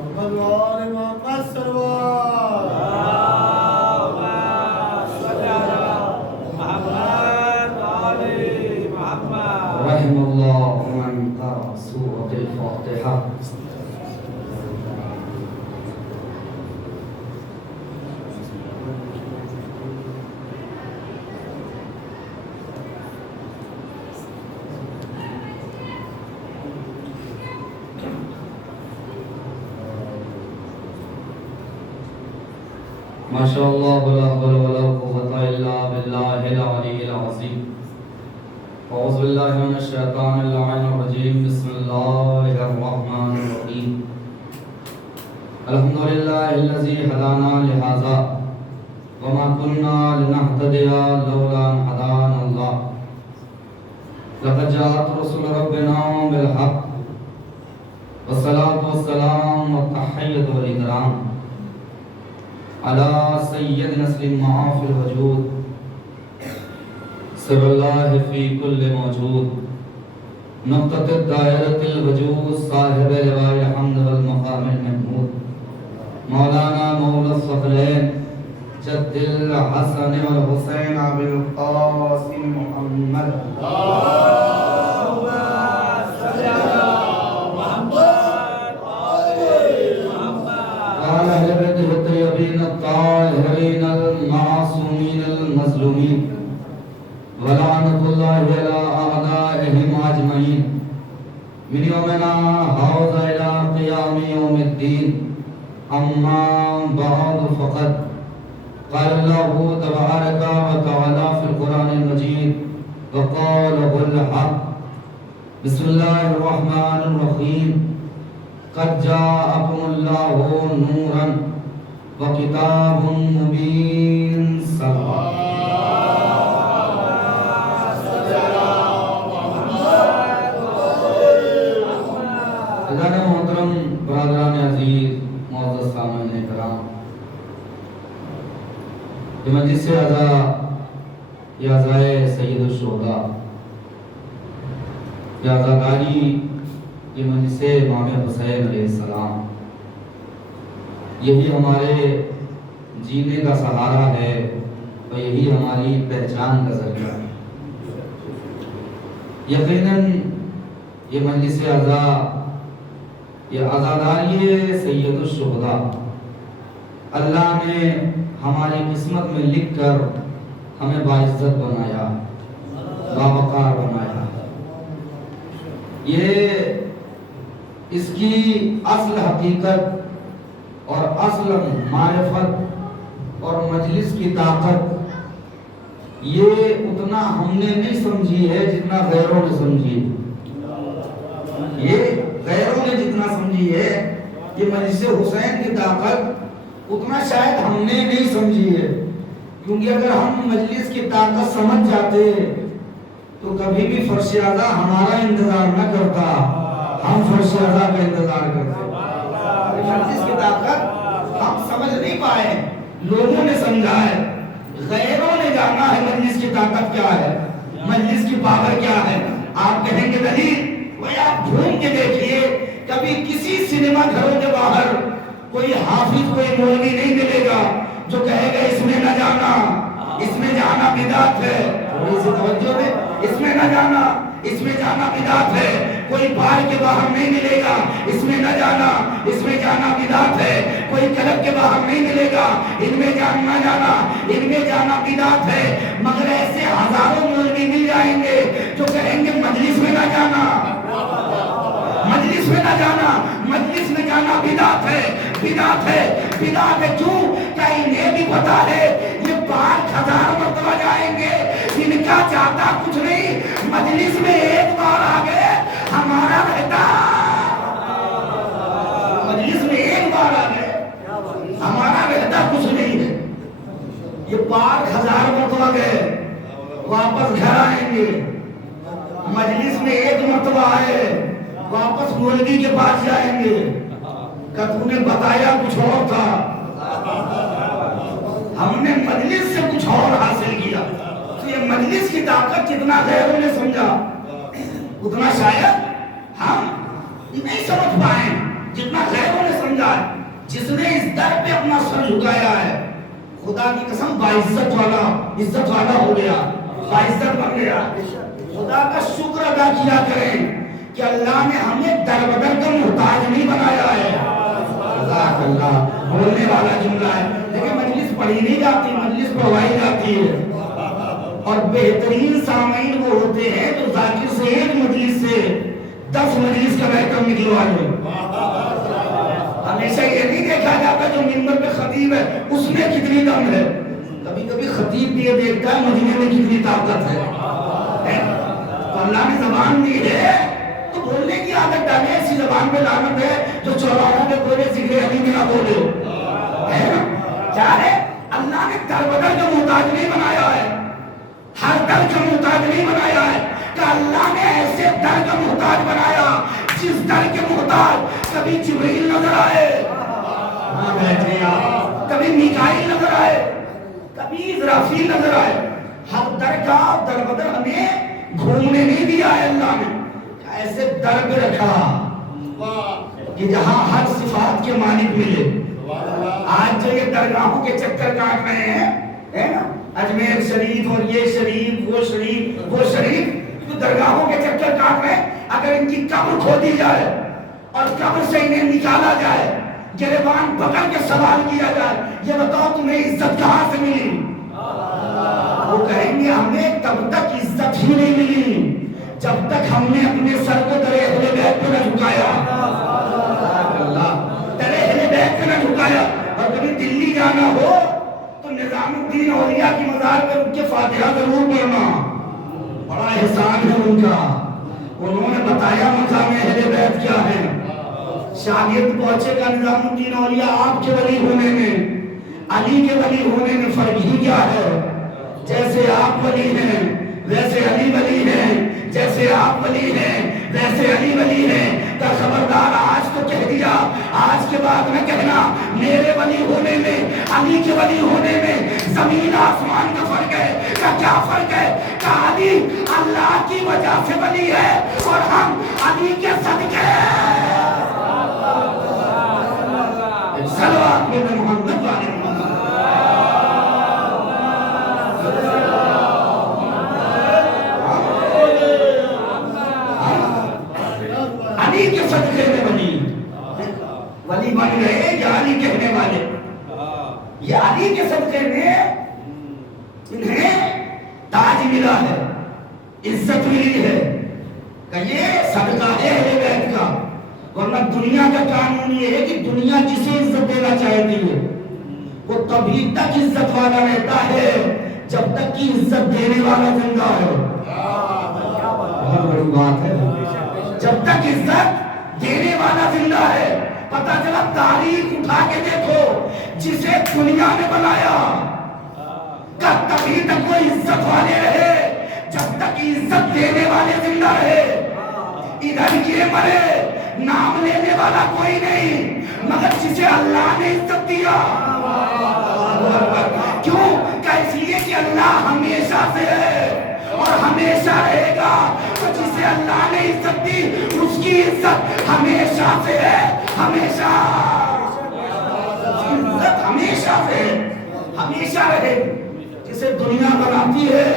محمد وآل محمد صلوات رحم اللہ من قرأ سورة الفاتحہ. ما شاء اللہ لا حول ولا قوة الا باللہ العلی العظیم. اعوذ باللہ من الشیطان اللعین الرجیم. بسم اللہ الرحمن الرحیم. الحمدللہ الذی ہدانا لہذا وما كنا لنهتدي لولا ان هدانا اللہ. لقد جاءت رسل ربنا بالحق والصلاة والسلام والتحیۃ والاکرام على سید نسل معاف الوجود سر اللہ فی کل موجود نقطة دائرة الوجود صاحب لواء الحمد والمقام المحمود مولانا مولا الثقلین جد الحسن والحسین ابی القاسم محمد أهل بيته الطيبين الطاهرين المعصومين المظلومين ولعنة الله على أعدائهم أجمعين من يومنا هذا إلى قيام يوم الدين. أما بعد فقد قال الله تبارك وتعالى في القرآن المجيد وقاله الحق. بسم الله الرحمن الرحيم. قد جاءكم الله نورا وكتاب مبين. حضرات محترم برادران عزیز معزز سامعین کرام، یہ مجلس عزا یہ عزائے سید الشہداء، یہ عزاداری یہ مجلس امام حسین علیہ السلام، یہی ہمارے جینے کا سہارا ہے اور یہی ہماری پہچان کا ذریعہ ہے. یقیناً یہ مجلس عزا یہ عزاداری سید الشہداء اللہ نے ہماری قسمت میں لکھ کر ہمیں باعزت بنایا، باوقار بنایا. یہ اس کی اصل حقیقت اور اصل معرفت اور مجلس کی طاقت یہ اتنا ہم نے نہیں سمجھی ہے جتنا غیروں نے سمجھی. یہ غیروں نے جتنا سمجھی ہے یہ مجلس حسین کی طاقت اتنا شاید ہم نے نہیں سمجھی ہے. کیونکہ اگر ہم مجلس کی طاقت سمجھ جاتے تو کبھی بھی فرش اعضا ہمارا انتظار نہ کرتا، ہم فرش اعضا کا انتظار کرتے. مجلس کی طاقت ہم سمجھ نہیں پائے، لوگوں نے سمجھا ہے، غیروں نے جانا ہے مجلس کی طاقت کیا ہے، مجلس کی پاور کیا ہے. آپ کہیں گے دلیل، وہ آپ ڈھونڈ کے دیکھیے کبھی کسی سینما گھروں کے باہر کوئی حافظ کوئی مولوی نہیں ملے گا جو کہے گا اس میں نہ جانا، اس میں جانا بدعت ہے. توجہ دے، اس میں نہ جانا، اس میں جانا بدعت ہے. کوئی بار کے باہر نہیں ملے گا، اس میں نہ جانا، اس میں جانا بدعت ہے. کوئی کلب کے باہر نہیں ملے گا، ان میں نہ جانا، ان میں جانا بدعت ہے. مگر ایسے ہزاروں مولوی مل جائیں گے جو کہیں گے مجلس میں نہ جانا، مجلس میں نہ جانا، مجلس میں جانا بدعت ہے، بدعت ہے، بدعت ہے. کیوں کہ انہیں بھی پتا ہے یہ 5,000 مرتبہ جائیں گے، ان کا چاہتا کچھ نہیں. مجلس میں ایک بار آ گئے ہمارا رہتا، مجلس میں ایک بار آ گئے ہمارا رہتا کچھ نہیں ہے. یہ 5,000 مرتبہ گئے واپس گھر آئیں گے. مجلس میں ایک مرتبہ آئے واپس مولوی کے پاس جائیں گے کہ تو نے بتایا کچھ اور تھا، ہم نے مجلس سے کچھ اور حاصل کیا. تو یہ مجلس کی طاقت جتنا غیروں نے سمجھا اتنا شاید ہم نہیں سمجھ پائیں جتنا غیروں نے سمجھا جس نے اس در پہ اپنا سر جھکایا ہے خدا کی قسم باعزت والا ہو گیا، باعزت بن گیا۔ خدا کا شکر ادا کیا کریں کہ اللہ نے ہمیں در بدر کا محتاج نہیں بنایا ہے۔ اللہ بولنے والا جملہ ہے، لیکن مجلس پڑھی نہیں جاتی، مجلس پڑھوائی جاتی ہے۔ اور بہترین سامعین وہ ہوتے ہیں جو ذاکر سے ایک مجلس سے 10 مجلس کا رقم نکلوا لے۔ ہمیشہ یہ نہیں دیکھا جاتا جو منبر پہ خطیب ہے اس میں کتنی دم ہے، کبھی کبھی خطیب بھی یہ دیکھتا ہے مجمع میں کتنی طاقت ہے۔ تو اللہ نے زبان دی ہے تو بولنے کی عادت ڈالے، ایسی زبان پہ لعنت ہے جو چوراہوں پہ بولے ذکر علی میں نہ بولے، ہے نا؟ کیا ہے؟ اللہ نے در بدر کا محتاج نہیں بنایا ہے، ہر در کا محتاج نہیں بنایا ہے، کہ اللہ نے ایسے در کا محتاج بنایا جس در کے محتاج کبھی جبریل نظر آئے، کبھی میکائیل نظر آئے، کبھی اسرافیل نظر آئے۔ ہر در کا در بدر ہمیں گھومنے نہیں دیا ہے اللہ نے، ایسے در پہ رکھا کہ جہاں ہر صفات کے مالک ملے۔ آج جو یہ درگاہوں کے چکر کاٹ رہے ہیں، ہے نا، اجمیر شریف اور یہ شریف وہ شریف وہ شریف، تو درگاہوں کے چکر کاٹ رہے ہیں۔ اگر ان کی قبر کھودی جائے اور قبر سے انہیں نکالا جائے، گریبان پکڑ کے سوال کیا جائے یہ بتاؤ تمہیں عزت کہاں سے ملی، وہ کہیں گے ہمیں تب تک عزت ہی نہیں ملی جب تک ہم نے اپنے سر کو در اہل بیت پہ نہ جھکایا، در اہل بیت پہ نہ جھکایا۔ اور کبھی دلی جانا ہو تو نظام الدین اولیاء کی مزار پر ان کے فاتحہ ضرور پڑھنا، بڑا احسان ہے ان کا، انہوں نے بتایا مقام اہل بیت کیا ہے۔ شاگرد پہنچے کا نظام الدین اولیاء آپ کے ولی ہونے میں علی کے ولی ہونے میں فرق ہی کیا ہے، جیسے آپ ولی ہیں ویسے علی ولی ہیں، جیسے آپ ولی ہیں ویسے علی ولی ہیں۔ تو خبردار آج تو کہہ دیا، آج کے بعد نہ کہنا میرے ولی ہونے میں علی کے ولی ہونے میں زمین آسمان کا فرق ہے۔ کیا فرق ہے؟ کہ علی اللہ کی وجہ سے ولی ہے اور ہم علی کے صدقے صلوات میں محمد والے علی کے صدقے میں ولی بن گئے، یا علی کہنے والے، یہ علی کے صدقے میں انہیں تاج ملا ہے، عزت ملی ہے، کہ یہ صدقہ ہے اہل بیت کا۔ ورنہ دنیا کا قانون یہ ہے کہ دنیا جسے عزت دینا چاہتی ہے وہ تبھی تک عزت والا رہتا ہے جب تک کہ عزت دینے والا زندہ ہے۔ بہت بڑی بات ہے، جب تک عزت دینے والا زندہ ہے۔ پتہ چلا تاریخ اٹھا کے دیکھو، جسے دنیا نے بنایا کہ تبھی تک وہ عزت والے رہے جب تک عزت دینے والے زندہ رہے۔ ادھر یہ مرے نام لینے والا کوئی نہیں، مگر جسے اللہ نے عزت دیا۔ کیوں؟ کہ اس لیے کہ اللہ ہمیشہ سے ہے اور ہمیشہ رہے گا، تو جسے اللہ نے عزت دی اس کی عزت ہمیشہ سے ہے، ہمیشہ عزت ہمیشہ سے ہمیشہ رہے۔ جسے دنیا بناتی ہے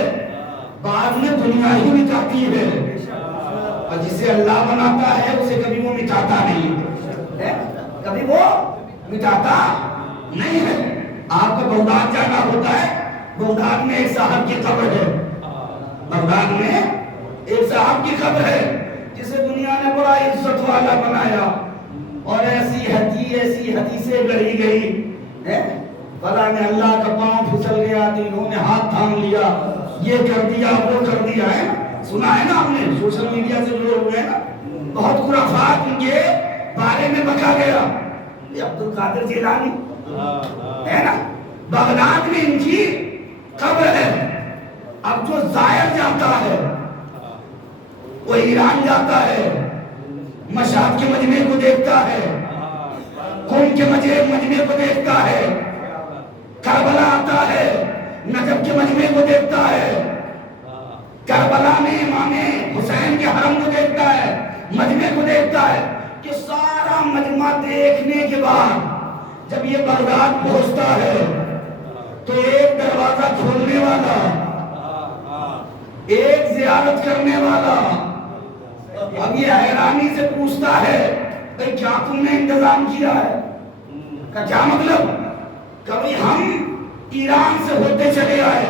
بعد میں دنیا ہی مٹاتی ہے، اور جسے اللہ بناتا ہے اسے کبھی وہ مٹاتا نہیں ہے، کبھی وہ مٹاتا نہیں ہے۔ آپ کو بغداد جانا ہوتا ہے، بغداد میں ایک صاحب کی قبر ہے، بغداد میں ایک صاحب کی قبر ہے جسے دنیا نے بڑا عزت والا بنایا، اور ایسی حدیثیں گڑھی گئی، فلاں نے اللہ کا پاؤں پھسل گیا تو انہوں نے ہاتھ تھام لیا، یہ کر دیا وہ کر دیا، ہے سنا ہے نا آپ نے، سوشل میڈیا سے جڑے ہوئے ہیں نا، بہت خرافات ان کے بارے میں بکا گیا۔ یہ عبد القادر جیلانی ہے نا، بغداد میں ان کی قبر ہے۔ اب جو زائر جاتا ہے وہ ایران جاتا ہے، مشہد کے مجمع کو دیکھتا ہے، قم کے مجمع کو دیکھتا ہے، کربلا آتا ہے، نجف کے مجمع کو دیکھتا ہے، کربلا میں امام حسین کے حرم کو دیکھتا ہے، مجمع کو دیکھتا ہے، کہ سارا مجمع دیکھنے کے بعد جب یہ بغداد پہنچتا ہے تو ایک دروازہ کھولنے والا، ایک زیارت کرنے والا اب یہ حیرانی سے پوچھتا ہے بھئی کیا تم نے انتظام کیا ہے؟ کا کیا مطلب؟ کبھی ہم ایران سے ہوتے چلے آئے،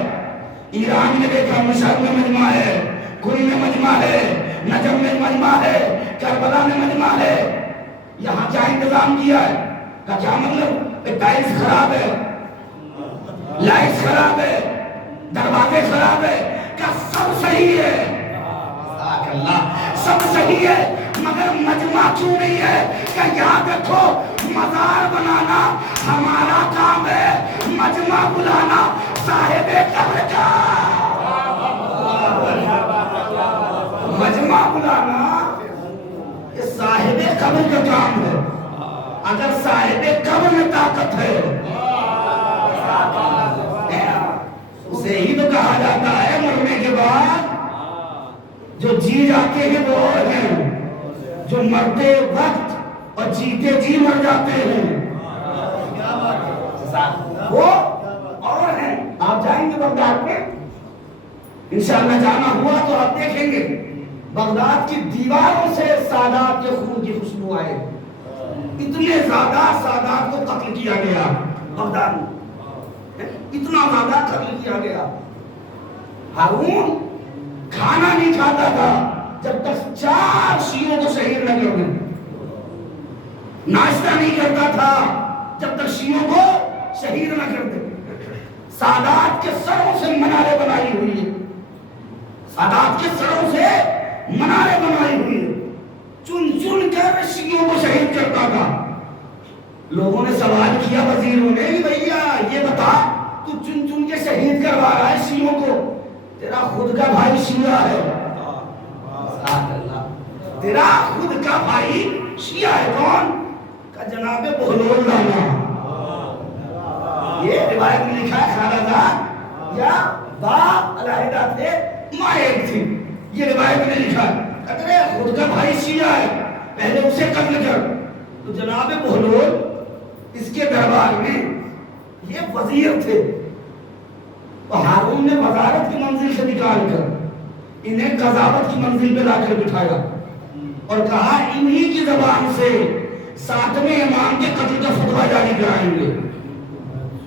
ایران میں دیکھا مشہد میں مجمع ہے، کوئی میں مجمع ہے، نجم میں مجمع ہے، کربلا میں مجمع ہے، یہاں کیا انتظام کیا ہے؟ کا کیا مطلب؟ ٹائلز خراب ہے، لائٹس خراب ہے، دروازے خراب ہے، کا سب صحیح ہے، اللہ سب صحیح ہے، مگر مجمع کیوں نہیں ہے؟ کہ یاد رکھو مزار بنانا ہمارا کام ہے، مجمع بلانا صاحب قبر کا، مجمع بلانا یہ صاحب قبر کا کام ہے۔ اگر صاحب قبر میں طاقت ہے اسے ہی تو کہا جاتا ہے مرنے کے بعد جو جی جاتے ہیں وہ اور ہیں، جو مرتے وقت اور جیتے جی مر جاتے ہیں وہ اور ہیں۔ آپ جائیں گے بغداد میں، انشاءاللہ جانا ہوا تو آپ دیکھیں گے بغداد کی دیواروں سے سادات کے خون کی خوشبو آئے، اتنے زیادہ سادات کو قتل کیا گیا بغداد میں، اتنا زیادہ قتل کیا گیا۔ ہارون کھانا نہیں کھاتا تھا جب تک 4 شیعوں کو شہید نہ کر دیں، ناشتہ نہیں کرتا تھا جب تک شیعوں کو شہید نہ کر دیں۔ سادات کے سروں سے منارے بنائی ہوئی ہے، سادات کے سروں سے منارے بنائی ہوئی ہے، چن چن کر شیعوں کو شہید کرتا تھا۔ لوگوں نے سوال کیا وزیروں نے کہ بھئییا یہ بتا تو چن چن کے شہید کروا رہا ہے شیعوں کو، تیرا خود کا بھائی شیعہ ہے، تیرا خود کا بھائی شیعہ ہے، کون؟ کہ جناب بہلول لانا۔ یہ روایت میں لکھا ہے خالہ زاد یا باپ علیحدہ تھے ماں ایک تھی، یہ روایت میں لکھا ہے کہ تیرے خود کا بھائی شیعہ ہے پہلے اسے قتل کر۔ تو جناب بہلول اس کے دربار میں یہ وزیر تھے، تو ہارون نے وزارت کی منزل سے نکال کر انہیں قضاوت کی منزل پہ لا کر بٹھایا اور کہا انہی کی زبان سے 7ویں امام کے قتل کا فتویٰ جاری کرائیں گے۔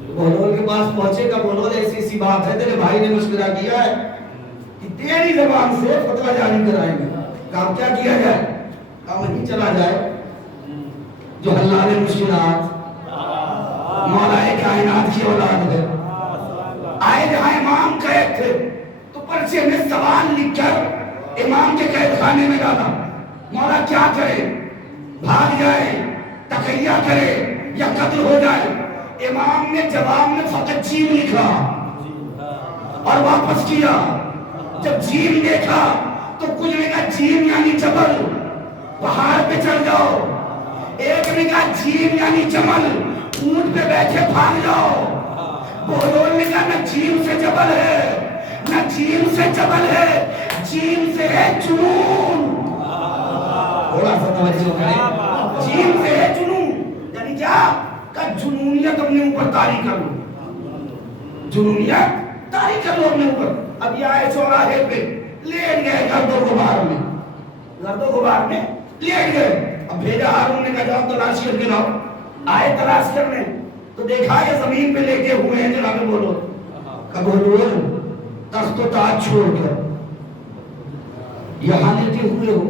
بہلول کے پاس پہنچے کہ بہلول ایسی سی بات ہے، تیرے بھائی نے مشورہ کیا ہے کہ تیری زبان سے فتویٰ جاری کرائیں گے، کہا کیا کیا جائے؟ کہا وہیں چلا جائے جو حلال مشکلات مولا کائنات کی اولاد ہے۔ آئے جہاں امام قید تھے تو پرچے میں سوال لکھ کر امام کے قید خانے میں ڈالا، مولا کیا کرے؟ بھاگ جائے، تقیہ کرے یا قتل ہو جائے؟ امام نے جواب میں فقط جیم لکھا اور واپس کیا۔ جب جیم دیکھا تو کچھ نے کہا جیم یعنی جبل، پہاڑ پہ چڑھ جاؤ، ایک نے کہا جیم یعنی جمل، اونٹ پہ بیٹھے بھاگ جاؤ۔ بہلول نے کہا نہ جیم سے جبل ہے نہ جیم سے جبل ہے، جیم سے ہے جنون۔ تھوڑا سا توجہ کریں، جیم سے ہے جنون، یعنی کیا؟ کہ جنونیت اپنے اوپر طاری کر لو، جنونیت طاری کر لو اپنے اوپر۔ اب یہ آئے چوراہے پہ لیٹ گئے گرد و غبار میں، گرد و غبار میں لیٹ گئے۔ اب بھیجا ہارون نے کہا جاؤ تلاش کر کے لاؤ، آئے تلاش کرنے تو دیکھا یہ زمین پہ لیٹے ہوئے ہیں جناب بہلول۔ کہ بہلول تخت و تاج چھوڑ کر یہاں لیٹے ہوئے ہو،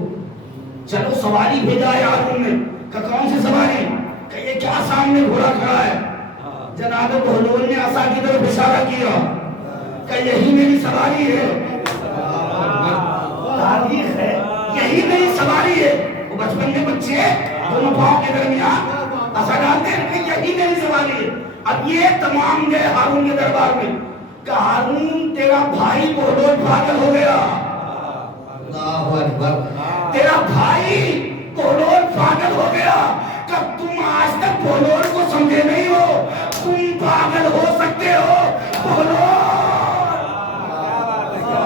چلو سواری بھیجا ہے ہارون نے۔ کہ کون سی سواری؟ کہ یہ کیا سامنے گھوڑا کھڑا ہے؟ جناب بہلول نے عصا کی طرف اشارہ کیا کہ یہی میری سواری ہے، تاریخ ہے یہی میری سواری ہے۔ وہ بچپن میں بچے دونوں پاؤں کے درمیان عصا ڈالتے ہیں کہ یہی میری سواری ہے۔ اب یہ تمام گئے ہارون کے دربار میں کہ ہارون تیرا بھائی بہلول پاگل ہو گیا، اللہ اکبر، تیرا بھائی بہلول پاگل ہو گیا۔ کہ تم آج تک بہلول کو سمجھے نہیں ہو، تم پاگل ہو سکتے ہو، بہلول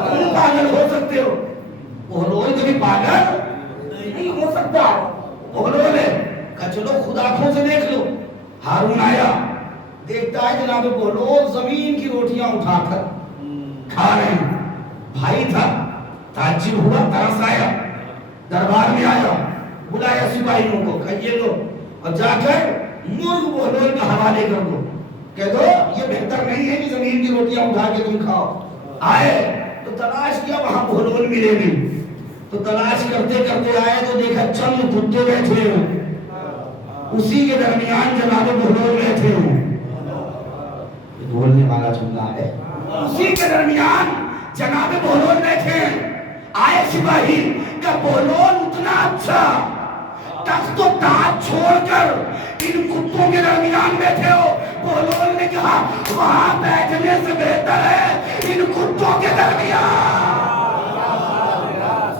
تم پاگل ہو سکتے ہو۔ بہلول کبھی پاگل نہیں ہو سکتا، بہلول ہے۔ کہ چلو خود آنکھوں سے دیکھ لو، ہارون آیا، دیکھتا ہے جناب بہلول زمین کی روٹیاں اٹھا کر کھا رہے ہیں۔ بھائی تھا، تعجب ہوا، ترس آیا، دربار میں آیا، بلایا سپاہیوں کو، کہا یہ لو اور جا کر مرغ بہلول کا حوالے کر دو، کہہ دو یہ بہتر نہیں ہے کہ زمین کی روٹیاں اٹھا کے تم کھاؤ۔ آئے تو تلاش کیا، وہاں بہلول ملے نہیں، تو تلاش کرتے کرتے آئے تو دیکھا چند کتے بیٹھے ہیں، اسی کے درمیان جناب بہلول بیٹھے ہیں۔ بولنے والا جملہ ہے، اسی کے درمیان جناب بہلول بیٹھے ہیں۔ آئے سپاہی کہ بہلول اتنا اچھا، تخت و تاج چھوڑ کر ان کتوں کے درمیان بیٹھے ہو۔ بہلول نے کہا وہاں بیٹھنے سے بہتر ہے ان کتوں کے درمیان،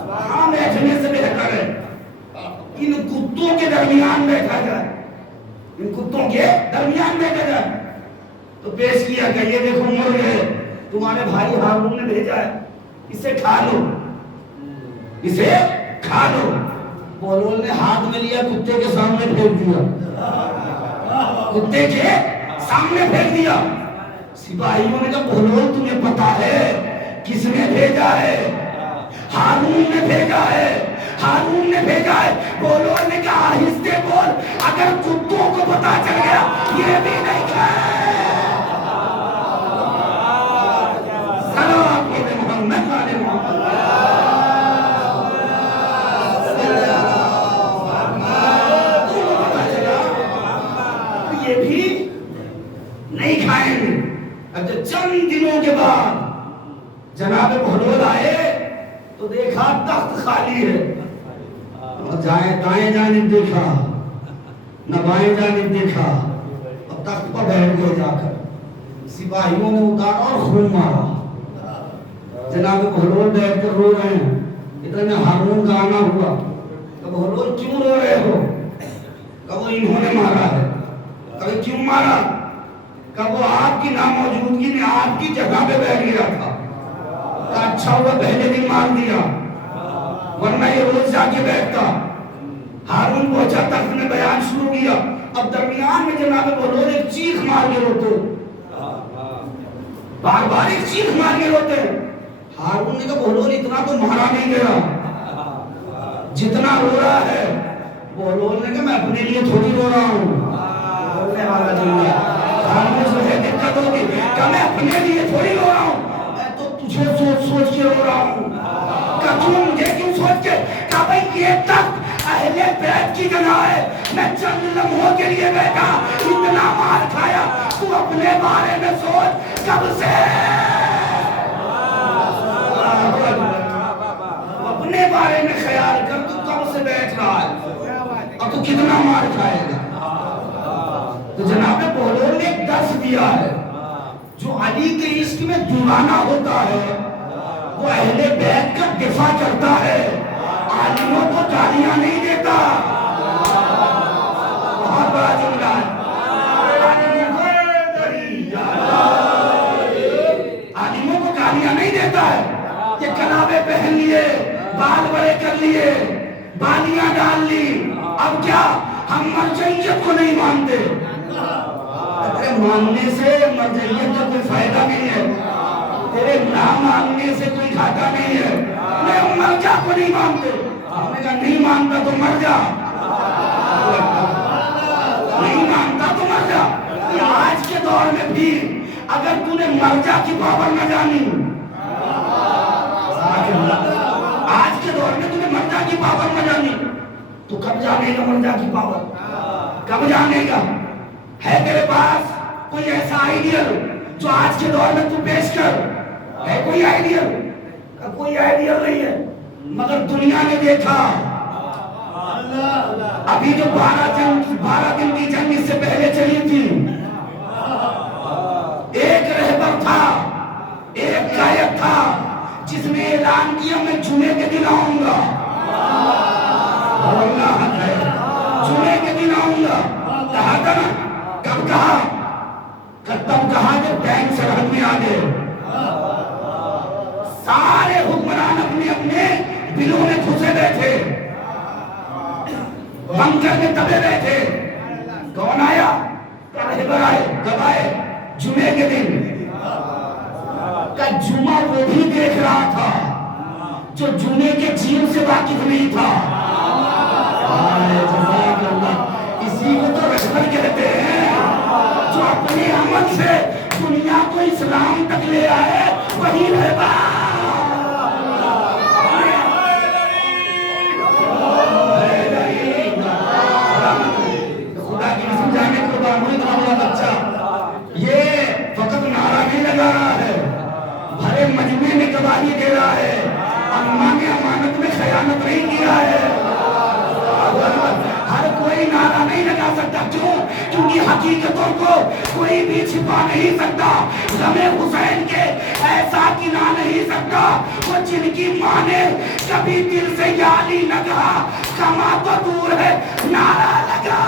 وہاں بیٹھنے سے بہتر ہے ان کتوں کے درمیان بیٹھا جائے، ان کتوں کے درمیان بیٹھا جائے۔ تو پیش کیا کہ یہ دیکھو مرغ ہے، تمہارے بھائی ہارون نے بھیجا ہے، اسے کھا لو، اسے کھا لو۔ بہلول نے ہاتھ میں لیا، کتے کے سامنے پھینک دیا، کتے کے سامنے پھینک دیا۔ سپاہیوں نے کہا بہلول تمہیں پتا ہے کس نے بھیجا ہے؟ ہارون نے بھیجا ہے، ہارون نے بھیجا ہے۔ بہلول نے کہا آہستہ بول، اگر کتوں کو پتا چل گیا یہ بھی نہیں کھائے۔ سلام علیہ محمد علیہ محمد، یہ بھی نہیں کھائیں گے۔ اچھا چند دنوں کے بعد جناب بہلول آئے تو دیکھا تخت خالی ہے، دائیں جانب دیکھا نہ بائیں جانب دیکھا، اور تخت پر بیٹھ گئے جا کر۔ سپاہیوں نے اتارا اور خون مارا۔ جناب بہلول بیٹھ کر رو رہے ہیں، ادھر میں ہارون کا آنا ہوا، کہ بہلول کیوں رو رہے ہو؟ کہ وہ انہوں نے مارا ہے۔ کہ کیوں مارا؟ کہ وہ آپ کی ناموجودگی میں آپ کی جگہ پہ بیٹھ گیا تھا۔ کہ اچھا ہوا پہلے دن مار دیا، ورنہ یہ روز جا کے بیٹھتا۔ ہارون پہنچا، تخت میں بیان شروع کیا۔ اب درمیان میں جناب بہلول ایک چیخ مار کے روتے، بار بار ایک چیخ مار کے روتے۔ ہارون نے کہا بہلول اتنا تو مارا نہیں گیا جتنا رو رہا ہے۔ بہلول نے کہا میں اپنے لیے تھوڑی رو رہا ہوں۔ بولنے والا جملہ، ہارون سے ہے دقت ہوگی کہ میں اپنے لیے تھوڑی رو رہا ہوں، میں تو تجھے سوچ سوچ کے رو رہا ہوں۔ کہ تم مجھے کیوں سوچ کے؟ کہ بھئی یہ تخت اہل بیت کی جگہ ہے، میں چند لمحوں کے لیے بیٹھا، اتنا مار کھایا، تو اپنے بارے میں سوچ کب سے، اپنے بارے میں خیال کر، تو کب سے بیٹھ رہا ہے، اب تو کتنا مار کھائے گا۔ تو جناب بہلول نے ایک درس دیا ہے، جو علی کے عشق میں دیوانہ ہوتا ہے وہ اہل بیت کا دفاع کرتا ہے، عالموں کو گالیاں نہیں دیتا۔ بہت بڑا جملہ ہے، عالموں کو گالیاں نہیں دیتا ہے۔ یہ کلابے پہن لیے، بال بڑے کر لیے، بالیاں ڈال لی، اب کیا ہم مرجعیت کو نہیں مانتے؟ ماننے سے مرجعیت کا کوئی فائدہ نہیں ہے، تیرے نہ ماننے سے کوئی گھاٹا نہیں ہے۔ میں مرجع کو نہیں مانتے، ہم نے کہا نہیں مانتا تو مر جا، نہیں مانتا تو مر جا۔ آج کے دور میں بھی اگر تو نے مرجع کی پاور نہ جانی، آج کے دور میں تو نے مرجع کی پاور نہ جانی، تو کب جانے گا مرجع کی پاور؟ کب جانے گا؟ ہے تیرے پاس کوئی ایسا آئیڈیل جو آج کے دور میں تو پیش کر؟ ہے کوئی آئیڈیل؟ کوئی آئیڈیل نہیں ہے، مگر دنیا نے دیکھا ابھی جو 12 دن کی جنگ اس سے پہلے چلی تھی، ایک رہبر تھا، ایک قائد تھا جس نے اعلان کیا میں جمعے کے دن آؤں گا، جمعے کے دن آؤں گا۔ کہا تھا نا، کب کہا؟ تب کہا جب ٹینک سرحد میں آ گئے، سارے حکمران اپنے اپنے بلوں میں گھسے بیٹھے، بنکر میں دبے بیٹھے۔ کون آیا؟ خیبر آئے، کب آئے؟ جمعے کے دن کا جمعہ وہ بھی دیکھ رہا تھا جو جمعے کے چین سے واقف نہیں تھا. جزاک اللہ. اسی کو تو رہبر کہتے ہیں جو اپنے عمل سے دنیا کو اسلام تک لے آئے، وہی رہبر. خدا کی قسم جانے قربان ہوئی اتنا بڑا بچہ یہ فقط نعرہ نہیں لگا رہا ہے، بھرے مجمع میں گواہی دے رہا ہے، اماں نے امانت میں خیانت نہیں کیا ہے. ہر کوئی نعرہ نہیں لگا سکتا. کیوں؟ کیونکہ حقیقتوں کو کوئی بھی چھپا نہیں سکتا. غم حسین کے ایسا گنا نہیں سکتا وہ جن کی ماں نے کبھی دل سے یا علی نہ کہا، کما تو دور ہے نعرہ لگا.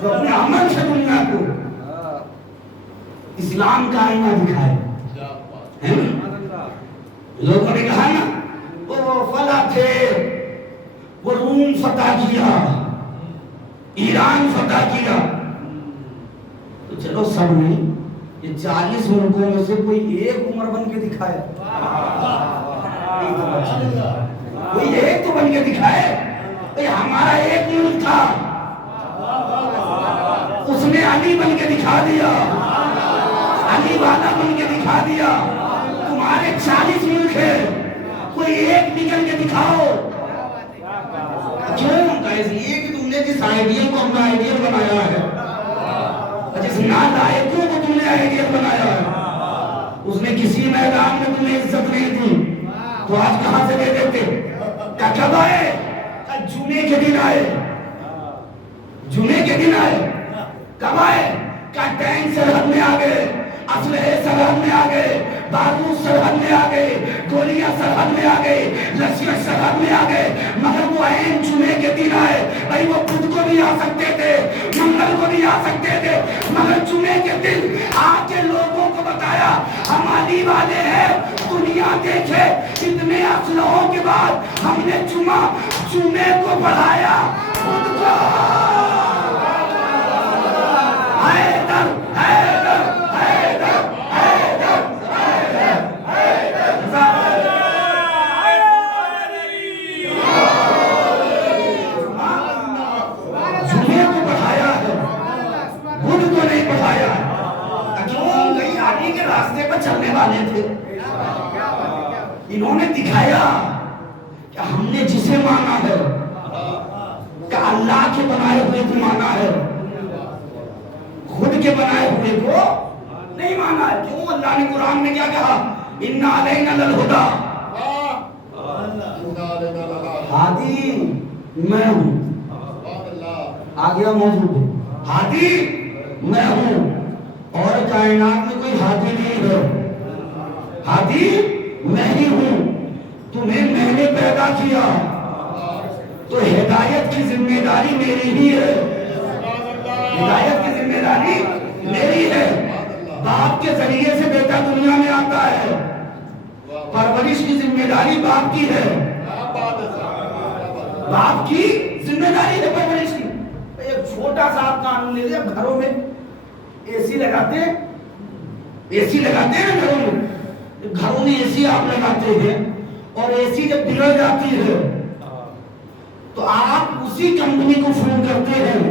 جو اپنے عمل سے دنیا کو اسلام کا آئینہ دکھائے. لوگوں نے کہا نا وہ فلاں تھے، وہ روم فتح کیا، ایران فتح کیا. تو چلو سب نہیں، یہ 40 ملکوں میں سے کوئی ایک عمر بن کے دکھائے، کوئی ایک تو بن کے دکھائے. ہمارا ایک ملک تھا، اس نے علی بن کے دکھا دیا، علی والا بن کے دکھا دیا. تمہارے 40 ملک ہے، کوئی ایک نکل کے دکھاؤ. کیوں؟ اس لیے کہ تم نے جس آئیڈیل کو اپنا آئیڈیل بنایا ہے، جس نالائقوں کو تم نے آئیڈیل بنایا ہے، اس نے کسی میدان میں تمہیں عزت نہیں دی. تو آج کہاں سے دے دیتے؟ کب آئے؟ جمعے کے دن آئے. جمعے کے دن آئے. کب آئے؟ کیا ٹینک سرحد میں آ گئے، اسلحے سرحد میں آ گئے، بارود سرحد میں آ گئے، گولیاں سرحد میں آ گئے، لشکر سرحد میں آ گئے. مگر وہ عین جمعے کے دن آئے. بھائی وہ بدھ کو بھی آ سکتے تھے، منگل کو بھی آ سکتے تھے، مگر جمعے کے دن آ کے لوگوں کو بتایا ہم علی والے ہیں. دنیا دیکھے اتنے اسلحوں کے بعد ہم نے جمعے کو بڑھایا. خود کو حیدر حیدر حیدر حیدر جمعے کو بڑھایا ہے، بدھ کو نہیں بڑھایا. کیوں؟ کہیں علی کے راستے پر چلنے والے تھے. انہوں نے دکھایا کہ ہم نے جسے مانا ہے کہ اللہ کے بنائے ہوئے کو مانا ہے، خود کے بنائے ہوئے کو نہیں مانا ہے. کیوں؟ اللہ نے قرآن میں کیا کہا؟ اِنَّ عَلَيْنَا لَلْهُدَىٰ. ہادی میں ہوں. آگیا موجود ہے. ہادی میں ہوں اور کائنات میں کوئی ہادی نہیں ہے. ہادی میں ہی ہوں. تمہیں میں نے پیدا کیا تو ہدایت کی ذمہ داری میری ہی ہے. ہدایت کی ذمہ داری میری ہے. باپ کے ذریعے سے بیٹا دنیا میں آتا ہے، پرورش کی ذمہ داری باپ کی ہے. باپ کی ذمہ داری ہے پرورش کی. ایک چھوٹا سا آپ قانون لے لیں. گھروں میں اے سی لگاتے ہیں، اے سی لگاتے ہیں نا گھروں میں. گھروں میں اے سی آپ لگاتے ہیں اور اے سی جب بگڑ جاتی ہے تو آپ اسی کمپنی کو فون کرتے ہیں.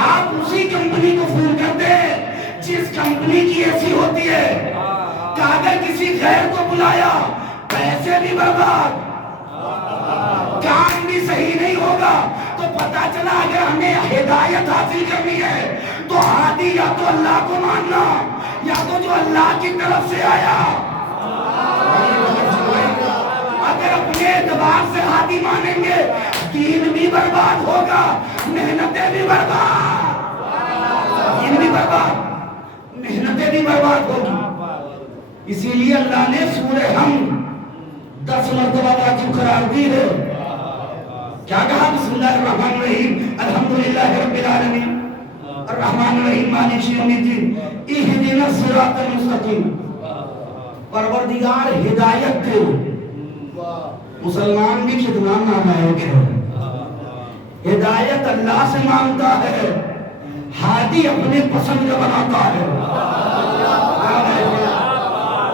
آپ اسی کمپنی کو فون کرتے ہیں جس کمپنی کی اے سی ہوتی ہے. کہ اگر کسی غیر کو بلایا پیسے بھی برباد، کام بھی صحیح نہیں ہوگا. تو پتا چلا اگر ہمیں ہدایت حاصل کرنی ہے تو ہادی یا تو اللہ کو ماننا یا تو جو اللہ کی طرف سے آیا. اگر اپنے اعتبار سے ہادی مانیں گے دین بھی برباد ہوگا، محنتیں بھی برباد، دین بھی برباد، محنتیں بھی برباد ہوگی. اسی لیے اللہ نے سورہ ہم 10 مرتبہ واجب قرار دی ہے. کیا کہا؟ بسم اللہ الرحمن الرحیم الحمدللہ رب العالمین الرحمن الرحیم مالک یوم الدین اہدنا الصراط المستقیم. پروردگار ہدایت دے. مسلمان بھی کتنا نالائق ہے. ہدایت اللہ سے مانگتا ہے، ہادی اپنے پسند کا بناتا ہے.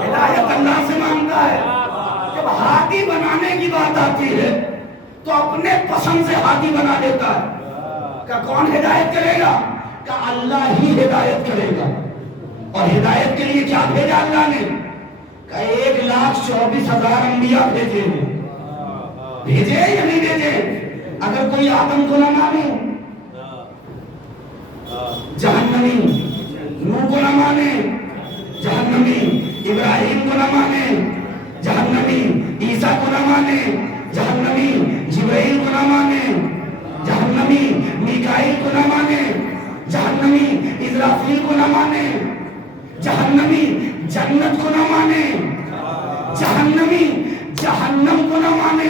ہدایت اللہ سے مانگتا ہے، جب ہادی بنانے کی بات آتی ہے تو اپنے پسند سے ہادی بنا دیتا ہے. کہ کون ہدایت کرے گا؟ کہ اللہ ہی ہدایت کرے گا. اور ہدایت کے لیے کیا بھیجا اللہ نے؟ کہ 1,24,000 انبیاء بھیجے ہیں. بھیجے یا نہیں بھیجے؟ اگر کوئی آدم کو نہ مانے جہنمی، نوح کو نہ مانے جہنمی، ابراہیم کو نہ مانے جہنمی، عیسیٰ کو نہ مانے جہنمی، جبرائیل کو نہ مانے جہنمی، میکائیل کو نہ مانے جہنمی، اسرافیل کو نہ مانے جہنمی، جنت کو نہ مانے جہنمی، جہنم کو نہ مانے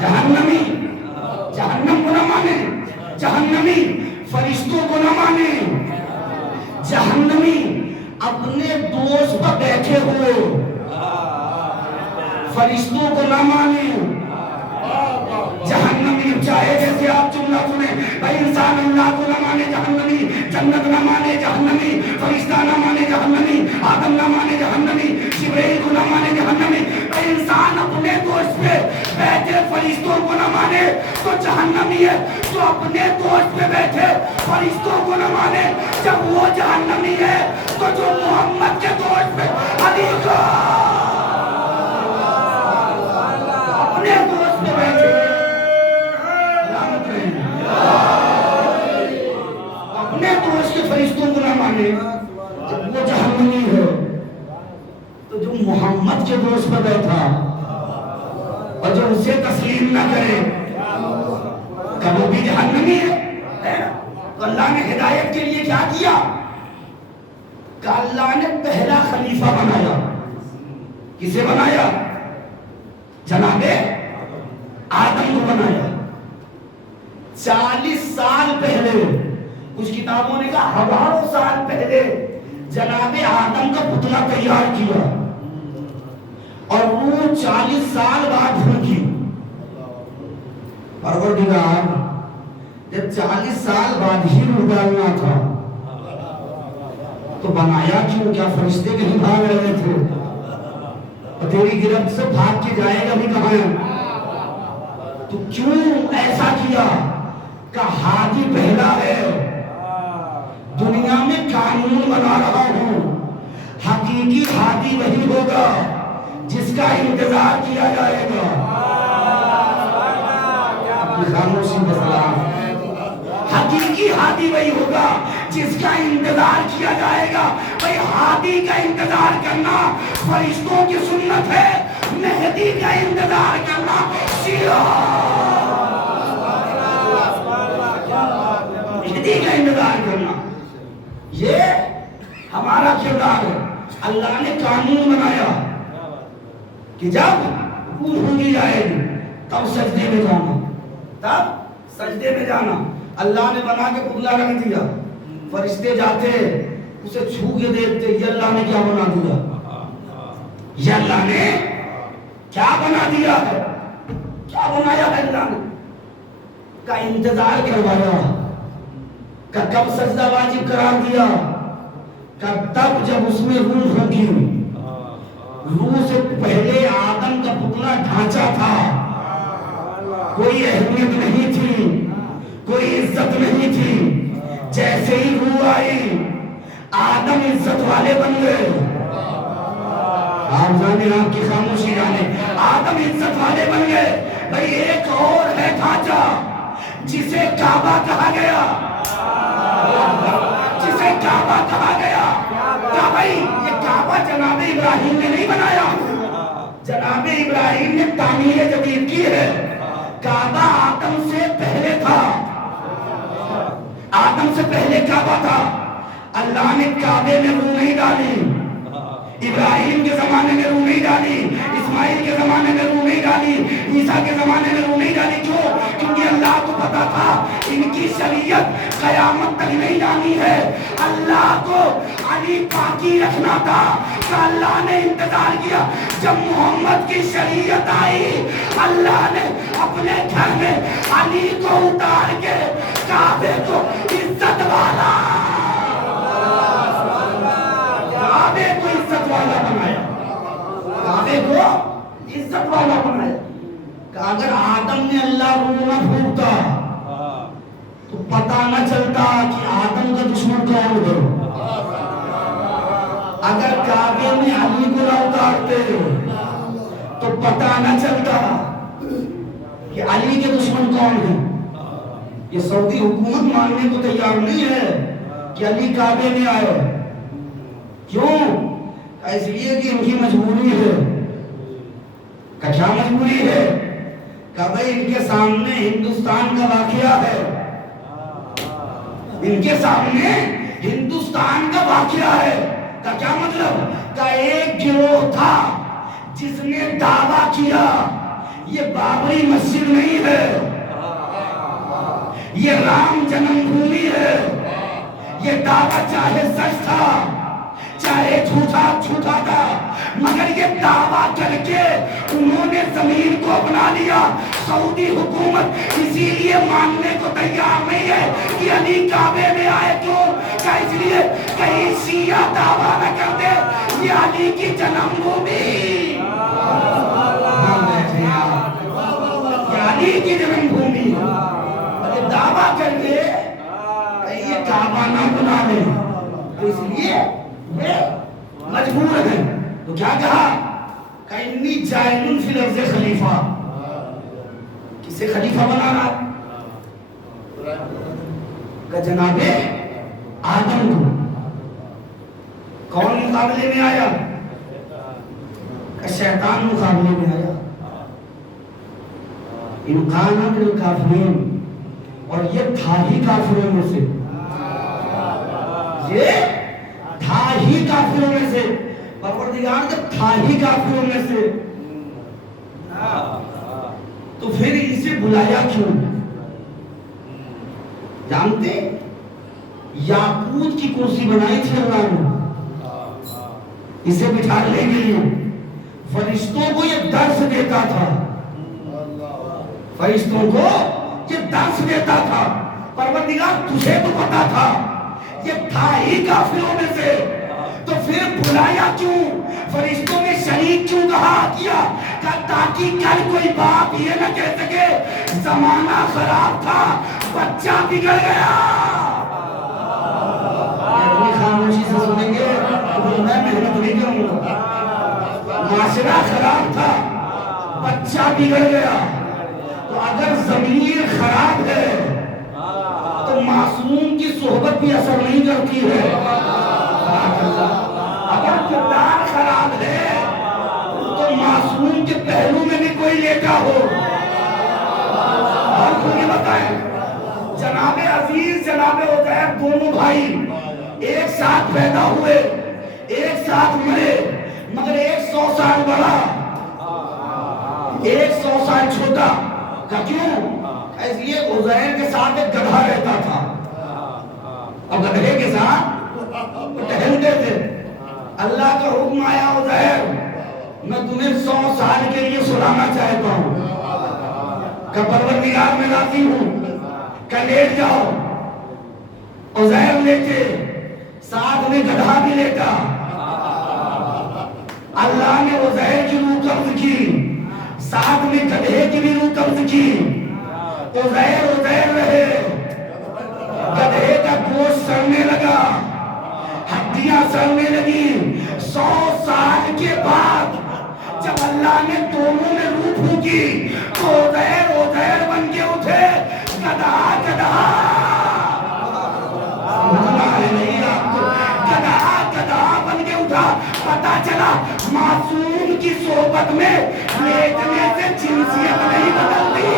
جہنمی، جہنم کو نہ مانے جہنمی، فرشتوں کو نہ مانے جہنمی، اپنے دوست پر بیٹھے ہوئے فرشتوں کو نہ مانے جہنمی. چاہے جیسے آپ جملہ سنیں، بھائی انسان اللہ کو نہ مانے جہنمی، جنت نہ مانے جہنمی، فرشتہ نہ مانے جہنمی، آدم نہ مانے جہنمی، جبرائیل کو نہ مانے جہنمی. بھائی انسان اپنے دوست پہ بیٹھے فرشتوں کو نہ مانے تو جہنمی ہے. تو اپنے دوست پہ بیٹھے فرشتوں کو نہ مانے جب وہ جہنمی ہے، تو جو محمد کے دوست پہ علی کو اپنے دوست پہ بیٹھے اپنے دوست کے فرشتوں کو نہ مانے جب وہ جہنمی ہے، تو جو محمد کے دوست پہ بیٹھا اور جو اسے تسلیم نہ کرے کہ وہ بھی جہنمی ہے. تو اللہ نے ہدایت کے لیے کیا کیا؟ کہ اللہ نے پہلا خلیفہ بنایا. کسے بنایا؟ جناب آدم کو بنایا. 40 سال پہلے، کچھ کتابوں نے کہا ہزاروں سال پہلے جناب آدم کا پتلا تیار کیا اور وہ 40 سال بعد پھونکی. پروردگار جب 40 سال بعد ہی روح ڈالنا تھا تو بنایا کیوں؟ کیا فرشتے کہیں بھاگ رہے تھے؟ اور تیری گرفت سے بھاگ کے جائے گا بھی کہاں ہے؟ تو کیوں ایسا کیا؟ کہ ہادی پہلا ہے. دنیا میں قانون بنا رہا ہوں، حقیقی ہادی وہی ہوگا جس کا انتظار کیا جائے گا. خاموشی بسلام. حقیقی ہادی وہی ہوگا جس کا انتظار کیا جائے گا. بھئی ہادی کا انتظار کرنا فرشتوں کی سنت ہے، مہدی کا انتظار کرنا مہدی کا انتظار کرنا یہ ہمارا کردار ہے. اللہ نے قانون بنایا کہ جب روح ہوگی جائے گی تب سجدے میں جانا، تب سجدے میں جانا. اللہ نے بنا کے پتلا رکھ دیا، فرشتے جاتے اسے چھو کے دیکھتے یہ اللہ نے کیا بنا دیا، یہ اللہ نے کیا بنا دیا ہے، کیا بنایا ہے اللہ نے. کا انتظار کروایا، کہ کب سجدہ واجب قرار دیا، کہ تب جب اس میں روح ہوگی. روح سے پہلے آدم کا پتلا ڈھانچہ تھا، کوئی اہمیت نہیں تھی، کوئی عزت نہیں تھی. جیسے ہی روح آئی آدم عزت والے بن گئے. آپ جانے، آپ کی خاموشی جانے، آدم عزت والے بن گئے. بھئی ایک اور ہے ڈھانچہ جسے کعبہ کہا گیا، جسے کعبہ کہا گیا. کیا بھئی یہ کعبہ جناب ابراہیم نے نہیں بنایا، جناب ابراہیم نے تعمیر جدید کی ہے. کعبہ آدم سے پہلے تھا، آدم سے پہلے کعبہ تھا. اللہ نے کعبے میں روح نہیں ڈالی، ابراہیم کے زمانے میں اسماعیل کے زمانے میں روح نہیں ڈالی، عیسیٰ کے زمانے میں روح نہیں ڈالی. کیوں؟ کیونکہ اللہ کو پتا تھا ان کی شریعت قیامت تک نہیں جانی ہے. اللہ کو علی باقی رکھنا تھا کہ اللہ نے انتظار کیا. جب محمد کی شریعت آئی اللہ نے اپنے گھر میں علی کو اتار کے کعبے کو عزت والا، کعبے کو عزت والا بنایا، کعبے کو عزت والا بنایا. کہ اگر آدم نے اللہ روح نہ پھونکتا تو پتہ نہ چلتا کہ آدم کا دشمن کون ہے. اگر کعبے میں علی کو نہ اتارتے تو پتہ نہ چلتا کہ علی کے دشمن کون ہیں. یہ سعودی حکومت ماننے کو تیار نہیں ہے کہ علی کعبے میں آئے. کیوں؟ اس لیے کہ ان کی مجبوری ہے. کہ کیا مجبوری ہے؟ کہ بھئی ان کے سامنے ہندوستان کا واقعہ ہے، ان کے سامنے ہندوستان کا واقعہ ہے. کا کیا مطلب؟ کہ ایک گروہ تھا جس نے دعویٰ کیا یہ بابری مسجد نہیں ہے، یہ رام جنم بھومی ہے. یہ دعویٰ چاہے سچ تھا چاہے جھوٹا تھا، مگر یہ دعویٰ کر کے انہوں نے زمین کو اپنا لیا. سعودی حکومت اسی لیے ماننے کو تیار نہیں ہے کہ علی کعبے میں آئے. کیوں؟ کہ اس لیے کہیں شیعہ دعویٰ نہ کر دے یہ علی کی جنم بھومی، یہ علی کی جنم بھومی. یہ دعویٰ کر کے کہ یہ کعبہ نہ بنا لے، تو اس لیے یہ مجبور ہے. تو کیا کہا کہ انی جاعل فی الارض خلیفہ. کسے خلیفہ بنا رہا؟ کہ جناب آدم کو. کون مقابلے میں آیا؟ کہ شیطان مقابلے میں آیا. انکان من الکافرین، اور یہ تھا ہی کافروں میں سے، یہ تھا ہی کافروں میں سے. پروردگار جب تھا ہی کافروں میں سے تو پھر اسے بلایا کیوں؟ جانتے یاقوت کی کرسی بنائی تھی اللہ نے اسے بٹھا لے گئی. فرشتوں کو یہ درس دیتا تھا، فرشتوں کو یہ درس دیتا تھا. پروردگار تجھے تو پتا تھا یہ تھا ہی کافروں میں سے، تو پھر بلایا کیوں؟ فرشتوں نے شریک کیوں کہا کیا؟ تاکہ کل کوئی باپ یہ نہ کہہ سکے زمانہ خراب تھا بچہ بگڑ گیا. اپنی خاموشی سے سنیں گے تو میں محنت نہیں کروں گا. معاشرہ خراب تھا بچہ بگڑ گیا. تو اگر ضمیر خراب ہے تو معصوم کی صحبت بھی اثر نہیں کرتی ہے. اگر کردار خراب ہے تو معصوم کے پہلو میں بھی کوئی لیٹا ہو. اور کوئی بتائیں جناب عزیز جناب عزیر دونوں بھائی ایک ساتھ پیدا ہوئے ایک ساتھ مرے، مگر 100 سال بڑا 100 سال چھوٹا. کیوں؟ اس لیے عزیر کے ساتھ ایک گدھا رہتا تھا اور گدھے کے ساتھ ٹہلتے تھے. اللہ کا حکم آیا عزیر میں تمہیں 100 سال کے لیے سلانا چاہتا ہوں. کہ پروردگار میں راضی ہوں کہ لیٹ جاؤ. عزیر لیٹے، ساتھ میں گدھا بھی لیٹا. اللہ نے عزیر کی روح قبض کی، ساتھ میں گدھے کی بھی روح قبض کی. عزیر رہے، گدھے کا گوشت سڑنے لگا، ہڈیاں سڑنے لگی. 100 سال کے بعد جب اللہ نے دونوں میں روح پھونکی تو عزیر بن کے اٹھے. گدھا گدھا بن کے اٹھا. پتا چلا معصوم کی صحبت میں لیٹنے سے جنسیت نہیں بدلتی.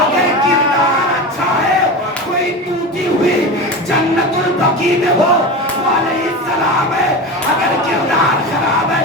اگر کردار اچھا ہے کوئی ٹوٹی ہوئی جنت البقیع میں ہو وہ علیہ السلام ہے. اگر کردار خراب ہے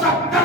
70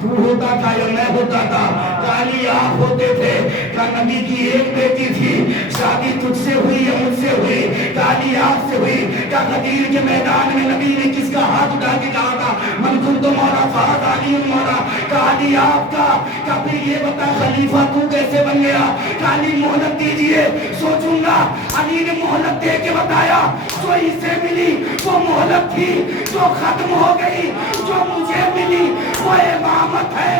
تو ہوتا تھا یا میں ہوتا تھا؟ کالی آپ ہوتے تھے کہ نبی کی ایک بیٹی تھی، شادی تجھ سے ہوئی یا مجھ سے ہوئی؟ کالی آپ سے ہوئی کہ غدیر کے میدان میں نبی نے کس کا ہاتھ اٹھا کے کہا تھا من کنت مولا فہد علی مولا؟ کالی آپ کا کہ پھر یہ بتا خلیفہ تو کیسے بن گیا؟ کالی مہلت دیجئے سوچوں گا۔ علی نے مہلت دے کے بتایا جو اسے ملی وہ مہلت تھی جو ختم ہو گئی، جو مجھے ملی وہ امامت ہے۔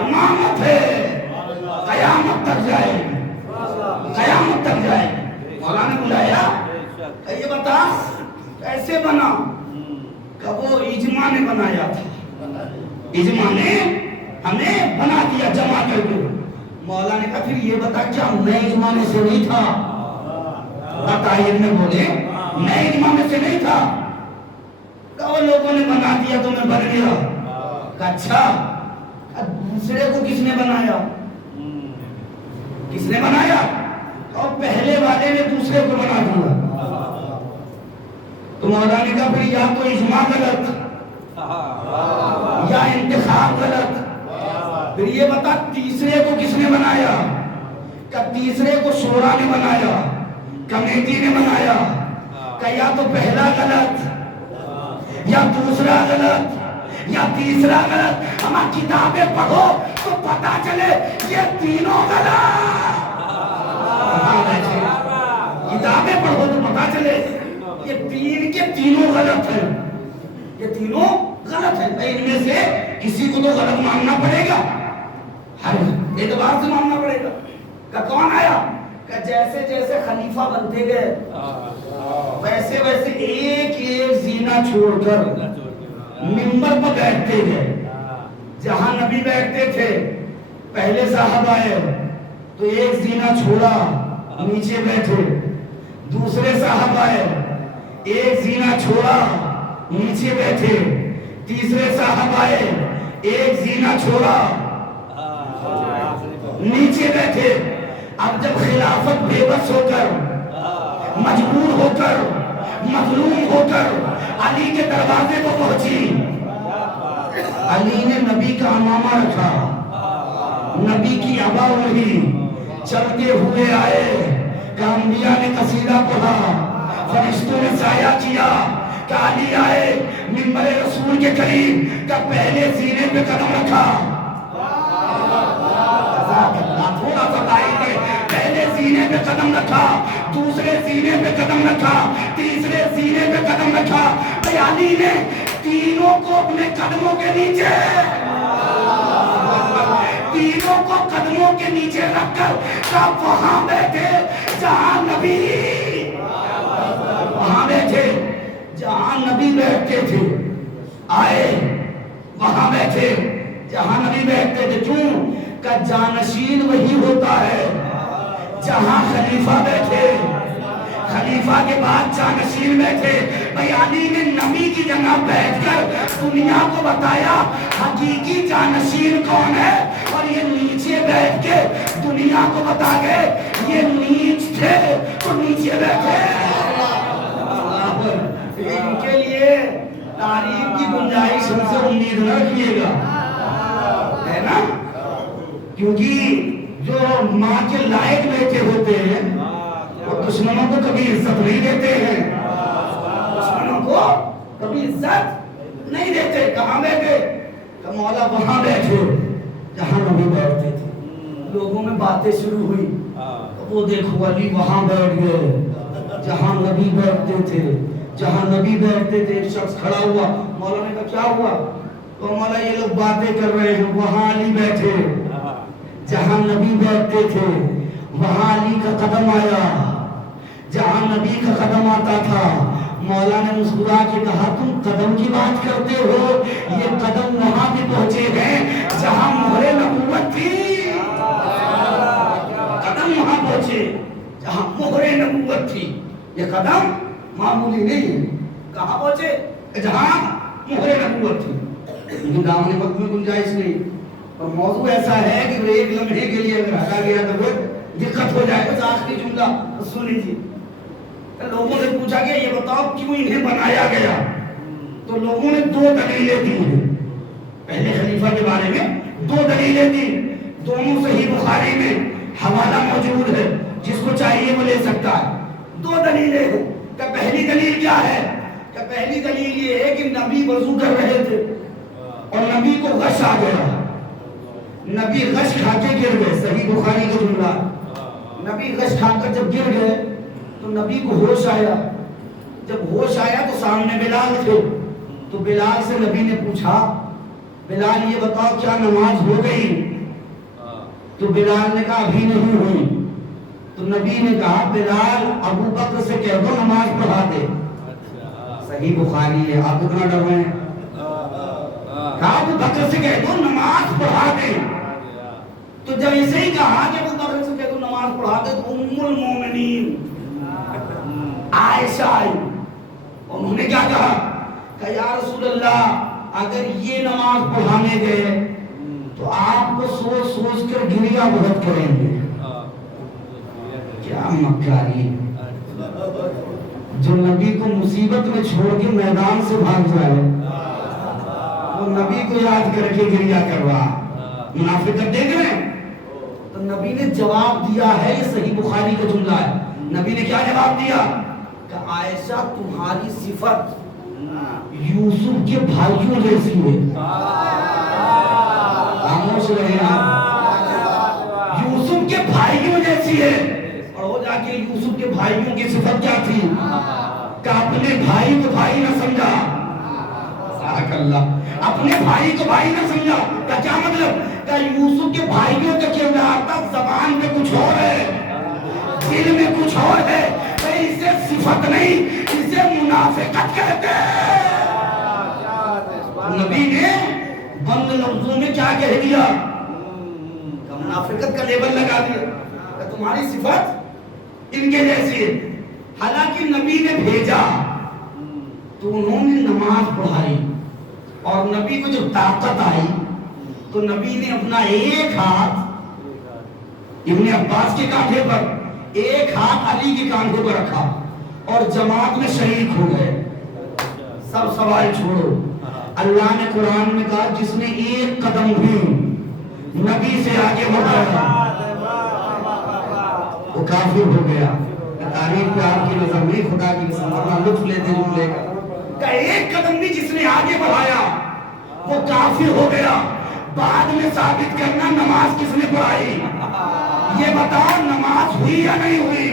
امامت ہے، قیامت تک جائے، قیامت تک جائے۔ مولانا نے بلایا یہ بتا کیسے بنا؟ کہ وہ اجماع نے بنایا تھا، اجماع نے ہمیں بنا دیا جمع کر کے۔ مولا نے کہا پھر یہ بتا کیا میں اجماع میں سے نہیں تھا؟ بتائیے نے بولے میں اجماع میں سے نہیں تھا۔ کہا وہ لوگوں نے بنا دیا تو میں بن گیا۔ کہا اچھا دوسرے کو کس نے بنایا؟ کس نے بنایا؟ اور پہلے والے نے دوسرے کو بنا دیا۔ تو مولا نے کہا پھر یا تو اجماع غلط یا انتخاب غلط، پھر یہ بتا تیسرے کو کس نے بنایا؟ کہ تیسرے کو شورا نے بنایا، کمیٹی نے بنایا۔ کہ یا تو پہلا غلط یا دوسرا غلط یا تیسرا غلط۔ ہماری کتابیں پڑھو تو پتا چلے یہ تینوں غلط۔ کتابیں پڑھو تو پتا چلے یہ تین کے تینوں غلط ہیں، یہ تینوں غلط ہیں۔ ان میں سے کسی کو تو غلط ماننا پڑے گا، ہر اعتبار سے ماننا پڑے گا۔ کہ کون آیا؟ کہ جیسے جیسے خلیفہ بنتے گئے ویسے ویسے ایک ایک زینہ چھوڑ کر منبر پر بیٹھتے گئے۔ جہاں نبی بیٹھتے تھے پہلے صاحب آئے تو ایک زینہ چھوڑا نیچے بیٹھے، دوسرے صاحب آئے ایک زینہ چھوڑا نیچے بیٹھے، تیسرے صاحب آئے ایک زینہ چھوڑا نیچے بیٹھے۔ اب جب خلافت بے بس ہو کر مجبور ہو کر مظلوم ہو کر علی کے دروازے کو پہنچی، علی نے نبی کا امامہ رکھا، نبی کی عبا اوڑھی، چلتے ہوئے آئے کہ انبیاء نے قصیدہ پڑھا، فرشتوں نے سایہ کیا کہ علی آئے منبر رسول کے قریب کہ پہلے سینے پہ قدم رکھا۔ تھوڑا سا دائیں پہلے سینے پہ قدم رکھا، دوسرے سینے پہ قدم رکھا، تیسرے سینے پہ قدم رکھا۔ بھئی علی نے تینوں کو اپنے قدموں کے نیچے، تینوں کو قدموں کے نیچے رکھ کر سب وہاں بیٹھے جہاں نبی، وہاں بیٹھے جہاں نبی بیٹھتے تھے، آئے وہاں بیٹھے جہاں نبی بیٹھتے تھے۔ کیوں؟ کہ جانشین وہی ہوتا ہے جہاں خلیفہ بیٹھے، خلیفہ کے بعد جانشین بیٹھے۔ بھئی علی نے نبی کی جگہ بیٹھ کر دنیا کو بتایا حقیقی جانشین کون ہے، اور یہ نیچے بیٹھ کے دنیا کو بتا گئے یہ نیچ تھے تو نیچے بیٹھے۔ ان کے لیے تعریف کی گنجائش ہم سے امید نہ کیے گا، ہے نا؟ کیونکہ جو ماں کے لائق بیٹے ہوتے ہیں وہ دشمنوں کو کبھی عزت نہیں دیتے ہیں، دشمنوں کو کبھی عزت نہیں دیتے۔ کہاں بیٹھے؟ کہ مولا وہاں بیٹھے جہاں نبی بیٹھتے تھے۔ لوگوں میں باتیں شروع ہوئی، وہ دیکھو علی وہاں بیٹھ گئے جہاں نبی بیٹھتے تھے، جہاں نبی بیٹھتے تھے۔ ایک شخص کھڑا ہوا، مولا نے کہا کیا ہوا؟ تو مولا یہ لوگ باتیں کر رہے ہیں، وہاں علی بیٹھے جہاں نبی بیٹھتے تھے، وہاں علی کا قدم آیا جہاں نبی کا قدم آتا تھا۔ مولا نے مسکرا کے کہا تم قدم کی بات کرتے ہو، یہ قدم وہاں بھی پہنچے ہیں جہاں مہر نبوت تھی، قدم وہاں پہنچے جہاں مہر نبوت تھی۔ یہ قدم معمولی نہیں، کہاں پہنچے؟ جہاں مہر نبوت تھی۔ لیکن دامن وقت میں گنجائش نہیں، اور موضوع ایسا ہے کہ ایک لمحے کے لیے اگر ہٹا گیا تو پھر دقت ہو جائے۔ بس آخری جملہ سن لیجیے۔ لوگوں نے پوچھا کہ یہ بتاؤ کیوں انہیں بنایا گیا؟ تو لوگوں نے 2 دلیلیں دی ہیں پہلے خلیفہ کے بارے میں، 2 دلیلیں دی، دونوں صحیح بخاری میں حوالہ موجود ہے، جس کو چاہیے وہ لے سکتا ہے۔ 2 دلیلیں ہیں۔ کہ پہلی دلیل کیا ہے؟ کہ پہلی دلیل یہ ہے کہ نبی وضو کر رہے تھے اور نبی کو غش آ گیا، نبی غش کھا کے گر گئے، صحیح بخاری کا جملہ، نبی غش کھا کر جب گر گئے تو نبی کو ہوش آیا، جب ہوش آیا تو سامنے بلال تھے، تو بلال سے نبی نے پوچھا بلال یہ بتاؤ کیا نماز ہو گئی؟ تو بلال نے کہا ابھی نہیں ہوئی۔ تو نبی نے کہا بلال ابو بکر سے کہہ دو نماز پڑھا دے، صحیح بخاری ہے، آپ اتنا ڈر رہے ہیں؟ کہا ابو بکر سے کہہ دو نماز پڑھا دے۔ تو جب اسے ہی کہا کہ ابو بکر سے کہہ دو نماز پڑھا دے تو ام المومنین عائشہ آئی، انہوں نے کیا کہا کہ یا رسول اللہ اگر یہ نماز پڑھانے گئے تو آپ کو سوچ سوچ کر گریا بہت کریں گے۔ کیا مکاری، جو نبی کو مصیبت میں چھوڑ کے میدان سے بھاگ جائے وہ نبی کو یاد کر کے گریا کروا، منافقت دیکھ رہے ہیں۔ تو نبی نے جواب دیا ہے، یہ صحیح بخاری کا جملہ ہے، نبی نے کیا جواب دیا کہ عائشہ تمہاری صفت یوسف کے بھائیوں جیسی ہے۔ خاموش رہے آپ، یوسف کے بھائیوں جیسی ہے۔ اور ہو جا کے یوسف کے بھائیوں کی صفت کیا تھی کہ اپنے بھائی کو بھائی نہ سمجھا، سبحان اللہ، اپنے بھائی کو بھائی نہ سمجھا۔ کا کیا مطلب کہ یوسف کے بھائیوں کا کردار تھا زبان میں کچھ اور ہے، دل میں کچھ اور ہے، اسے صفت نہیں اسے منافقت کہتے ہیں۔ نبی نے بند لفظوں میں کیا کہہ دیا کہ منافقت کا لیبل لگا دیا کہ تمہاری صفت ان کے جیسی ہے۔ حالانکہ نبی نے بھیجا تو انہوں نے نماز پڑھائی، اور نبی کو جب طاقت آئی تو نبی نے اپنا ایک ہاتھ ابن عباس کے کاندھے پر، ایک ہاتھ علی کے کاندھے پر رکھا اور جماعت میں شریک ہو گئے۔ سب سوال چھوڑو، اللہ نے قرآن میں کہا جس نے ایک قدم بھی نبی سے آگے بڑھایا وہ کافر ہو گیا۔ تاریخ پہ آپ کی نظر میں خدا کی قسم اپنا لطف لیتے جملے کا کہ ایک قدم بھی جس نے آگے بڑھایا وہ کافر ہو گیا۔ بعد میں ثابت کرنا نماز کس نے پڑھائی، یہ بتاؤ نماز ہوئی یا نہیں ہوئی؟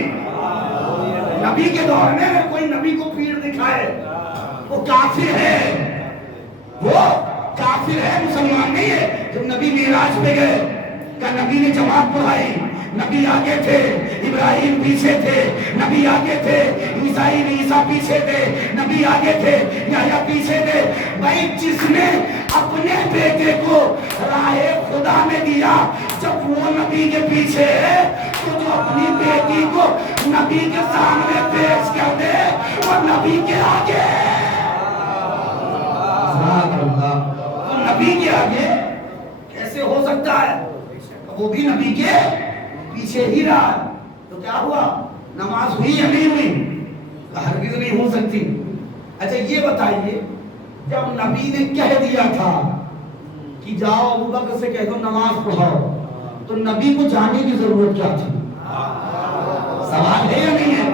نبی کے دور میں اگر کوئی نبی کو پیر دکھائے وہ کافر ہے، وہ کافر ہے، مسلمان نہیں ہے۔ جب نبی معراج پہ گئے کہ نبی نے جماعت پڑھائی، نبی آگے تھے، ابراہیم پیچھے تھے، نبی آگے تھے، عیسیٰ پیچھے تھے، نبی آگے تھے، یحییٰ پیچھے تھے۔ بھائی جس نے اپنے بیٹے کو راہ خدا میں دیا جب وہ نبی کے پیچھے ہے تو جو اپنی بیٹی کو نبی کے سامنے پیش کر دے وہ نبی کے آگے، وہ نبی کے آگے کیسے ہو سکتا ہے؟ وہ بھی نبی کے پیچھے ہی رہا، تو کیا ہوا؟ نماز ہوئی یا نہیں ہوئی؟ ہرگز نہیں ہو سکتی۔ اچھا یہ بتائیے جب نبی نے کہہ دیا تھا کہ جاؤ ابو بکر سے کہہ دو نماز پڑھاؤ تو نبی کو جانے کی ضرورت کیا تھی؟ سوال ہے یا نہیں ہے؟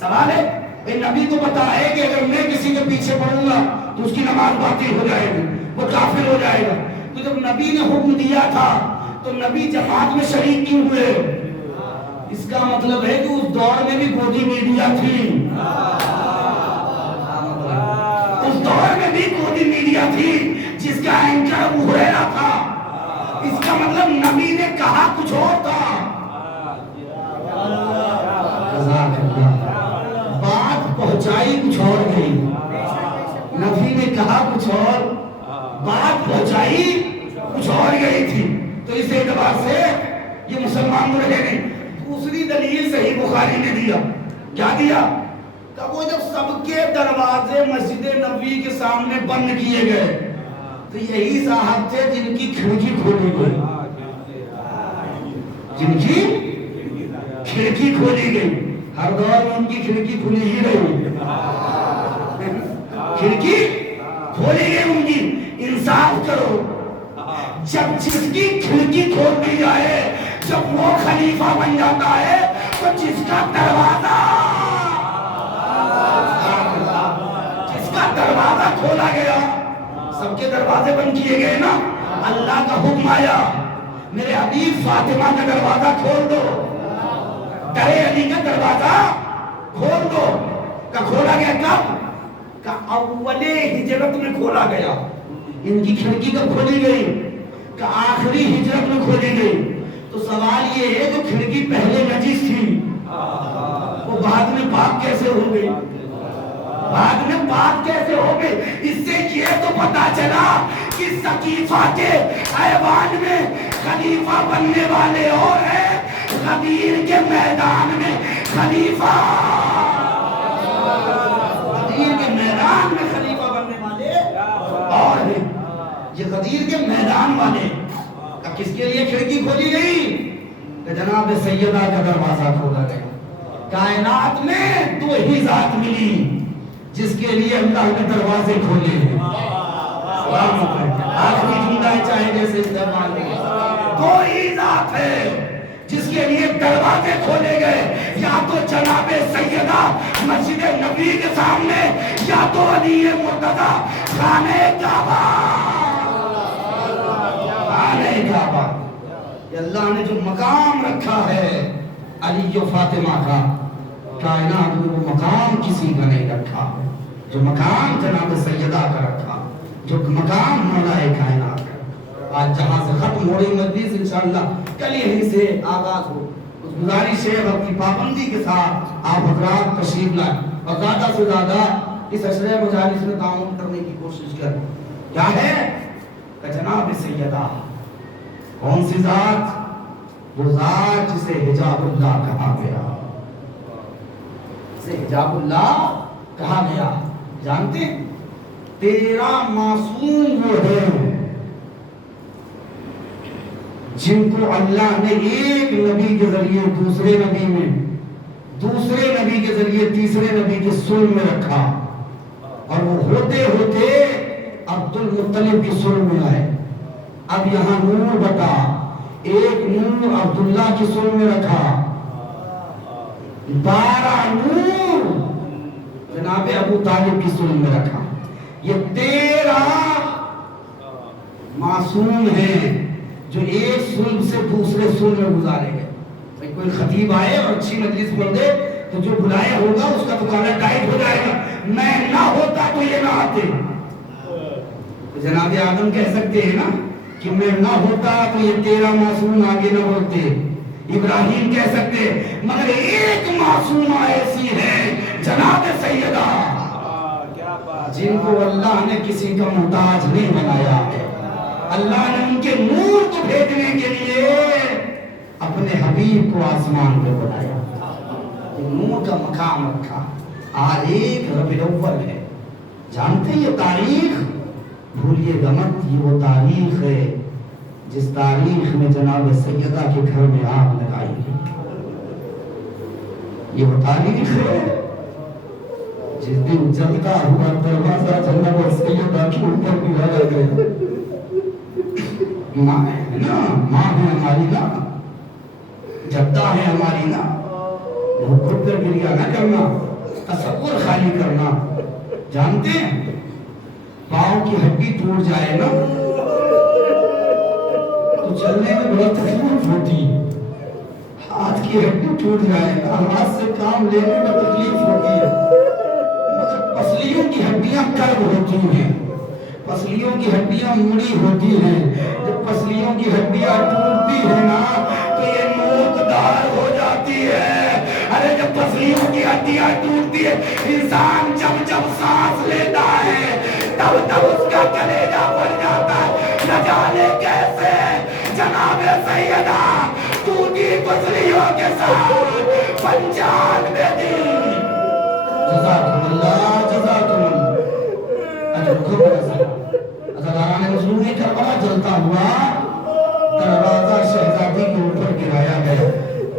سوال ہے۔ بھئی نبی کو پتا ہے کہ اگر میں کسی کے پیچھے پڑھوں گا تو اس کی نماز باطل ہو جائے گی، وہ کافر ہو جائے گا۔ تو جب نبی نے حکم دیا تھا تو نبی جماعت میں شریک کیوں ہوئے؟ اس کا مطلب ہے کہ اس دور میں بھی گودی میڈیا تھی، اس دور میں بھی گودی میڈیا تھی جس کا اینکر ابو ہریرہ تھا۔ اس کا مطلب نبی نے کہا کچھ اور تھا، بات پہنچائی کچھ اور گئی، نبی نے کہا کچھ اور، بات پہنچائی کچھ اور گئی تھی۔ تو اس اعتبار سے یہ مسلمان مرے نہیں۔ دوسری دلیل صحیح بخاری نے دیا، کیا دیا؟ کہ وہ جب سب کے دروازے مسجد نبوی کے سامنے بند کیے گئے تو یہی صاحب تھے جن کی کھڑکی کھولی گئی، جن کی کھڑکی کھولی گئی۔ ہر دور میں ان کی کھڑکی کھلی ہی رہی، کھڑکی کھولی گئی ان کی. انصاف کرو. جب جس کی کھڑکی کھول دی جائے جب وہ خلیفہ بن جاتا ہے تو جس کا دروازہ کھولا گیا, سب کے دروازے بند کیے گئے نا. اللہ کا حکم آیا میرے حبیب فاطمہ کا دروازہ کھول دو, درے علی کا دروازہ کھول دو. کا کھولا گیا کب؟ کا اول ہجرت میں کھولا گیا. ان کی کھڑکی کب کھولی گئی؟ کہ آخری ہجرت میں کھولی گئی. تو سوال یہ ہے جو کھڑکی پہلے نجس تھی وہ بعد میں پاک کیسے ہو گئی؟ بعد میں پاک کیسے ہو گئی؟ اس سے یہ تو پتا چلا کہ ثقیفہ کے ایوان میں خلیفہ بننے والے اور ہیں, غدیر کے میدان میں خلیفہ, غدیر کے میدان میں خلیفہ بننے والے اور ہیں. یہ غدیر کے میدان والے کس کے لیے کھڑکی کھولی گئی؟ کہ جناب سیدہ کا دروازہ کھولا گیا. کائنات میں دو ہی ذات ملی جس کے لیے اللہ نے دروازے کھولے ہیں. آخری جملہ چاہے جیسے استعمال میں, دو ہی ذات ہے جس کے لیے دروازے کھولے گئے, یا تو جناب سیدہ مسجد نبی کے سامنے, یا تو علی مرتضی خانہ کعبہ. کعبہ یہ اللہ نے جو مقام رکھا ہے علی و فاطمہ کا, کائنات میں وہ مقام کسی کا نہیں رکھا جو مقام جناب سیدہ کا رکھا, جو مقام مولا کائنات کا. آج جہاں سے ختم ہو رہی مجلس انشاءاللہ کل یہیں سے آغاز ہو. گزارش ہے اپنی پابندی کے ساتھ آپ حضرات تشریف لائیں اور زیادہ سے زیادہ اس عشرہ مجالس میں تعاون کرنے کی کوشش کریں. کیا ہے کہ جناب سیدہ کون سی ذات؟ وہ ذات جسے حجاب اللہ کہا گیا, اسے حجاب اللہ کہا گیا. جانتے ہیں 13 معصوم وہ ہیں جن کو اللہ نے ایک نبی کے ذریعے دوسرے نبی میں, دوسرے نبی کے ذریعے تیسرے نبی کے سن میں رکھا, اور وہ ہوتے ہوتے عبد المطلب کی سن میں آئے. اب یہاں نور بتا, ایک نور عبداللہ کی سن میں رکھا, 12 نور جناب ابو طالب کی سن میں رکھا. یہ 13 معصوم ہیں جو ایک سلب سے دوسرے سلب میں گزارے گئے. کوئی خطیب آئے اور اچھی مجلس بن دے تو جو بلایا ہوگا اس کا تو کھانا ٹائٹ ہو جائے گا, میں نہ ہوتا تو یہ نہ آتے. جناب آدم کہہ سکتے ہیں نا کہ میں نہ ہوتا تو یہ 13 معصوم آگے نہ ہوتے. ابراہیم کہہ سکتے مگر ایک معصومہ ایسی ہے جناب سیدہ جن کو اللہ نے کسی کا محتاج نہیں بنایا ہے. اللہ نے ان کے نور کو بھیجنے کے لیے اپنے حبیب کو آسمان پہ بنایا, نور کا مقام رکھا. آج ایک ربیع الاول ہے, جانتے ہیں یہ تاریخ بھولیے گا مت, یہ وہ تاریخ ہے جس تاریخ میں جناب سیدہ کے گھر میں آگ لگائی گئی. یہ وہ تاریخ ہے جس دن جلتا ہوا دروازہ جناب سیدہ کے اوپر گرایا گیا. ماں ہے نا, ماں ہے ہماری نا, جدہ ہے ہماری نا. وہ خود پر گریا نہ کرنا, تصور خالی کرنا. جانتے ہیں پاؤں کی ہڈی ٹوٹ جائے نا تو چلنے میں بڑا تکلیف ہوتی ہے, ہاتھ کی ہڈی ٹوٹ جائے نا ہاتھ سے کام لینے میں تکلیف ہوتی ہے, مگر پسلیوں کی ہڈیاں کرب ہوتی ہیں, پسلیوں کی ہڈیاں مڑی ہوتی ہیں. جب پسلیوں کی ہڈیاں ٹوٹتی ہیں نا تو یہ نوکدار ہو جاتی ہے. ارے جب پسلیوں کی ہڈیاں ٹوٹتی ہے انسان جب جب سانس لیتا ہے تب تب اس کا کلیجہ بھر جاتا ہے. نہ جانے کیسے جناب سیدہ ٹوٹی پسلیوں کے ساتھ 95 دن. جزاکم اللہ, جزاکم اللہ. عزاداران مظلوم کربلا جلتا ہوا دروازہ شہزادی کے اوپر گرایا گیا.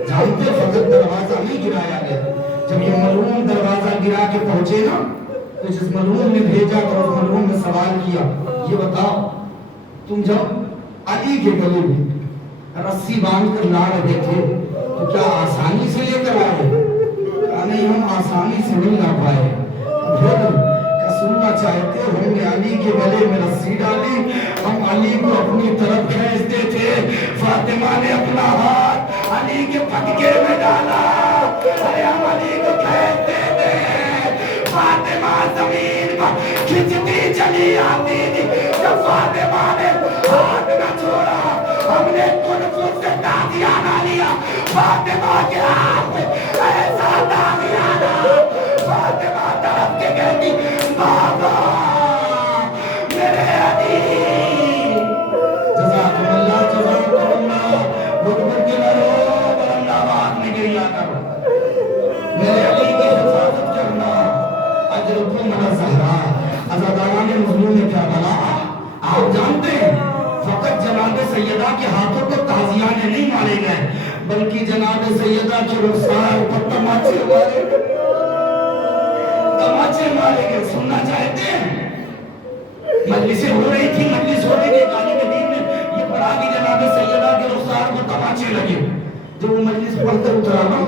جانتے فقط دروازہ نہیں گرایا گیا, جب یہ ملعون دروازہ گرا کے پہنچے نا تو جس ملعون نے بھیجا تو اس ملعون نے سوال کیا یہ بتاؤ تم جب علی کے گلے میں رسی باندھ کر لا رہے تھے تو کیا آسانی سے لے کر آئے؟ کہا نہیں ہم آسانی سے نہیں لا پائے، پھر سننا چاہتے ہم نے علی کے گلے میں رسی ڈالی، ہم علی کو اپنی طرف کھینچتے تھے، فاطمہ نے اپنا ہاتھ علی کے پٹکے میں ڈالا، ارے ہم علی کو کھینچتے تھے، فاطمہ زمین پر کھچتی چلی آتی تھی، جب فاطمہ نے ہاتھ نہ چھوڑا ہم نے کنفوس سے دادیانہ لیا، فاطمہ کے ہاتھ میں ایسا دادیانہ، فاطمہ طرف کے کہتی بابا میرے علی، جزاکم اللہ جزاکم اللہ، گھٹ کے لڑو بلند آواز میں گریا کرو، میرے علی کی حفاظت کرنا، اجرکم علی زہرا، عزاداران مظلوم کربلا۔ آپ جانتے ہیں فقط جناب سیدہ کے ہاتھوں کو تازیانے نہیں مارے گئے بلکہ جناب سیدہ کے رخسار پر تماچے مارے گئے، تماچے مارے گئے۔ سننا چاہتے ہیں مجلسیں ہو رہی تھی، مجلس ہو رہی تھی، قاری کے دین میں یہ پڑھا کہ جناب سیدہ کے رخسار پر تماچے لگے۔ جب وہ مجلس پڑھ کر اترا نا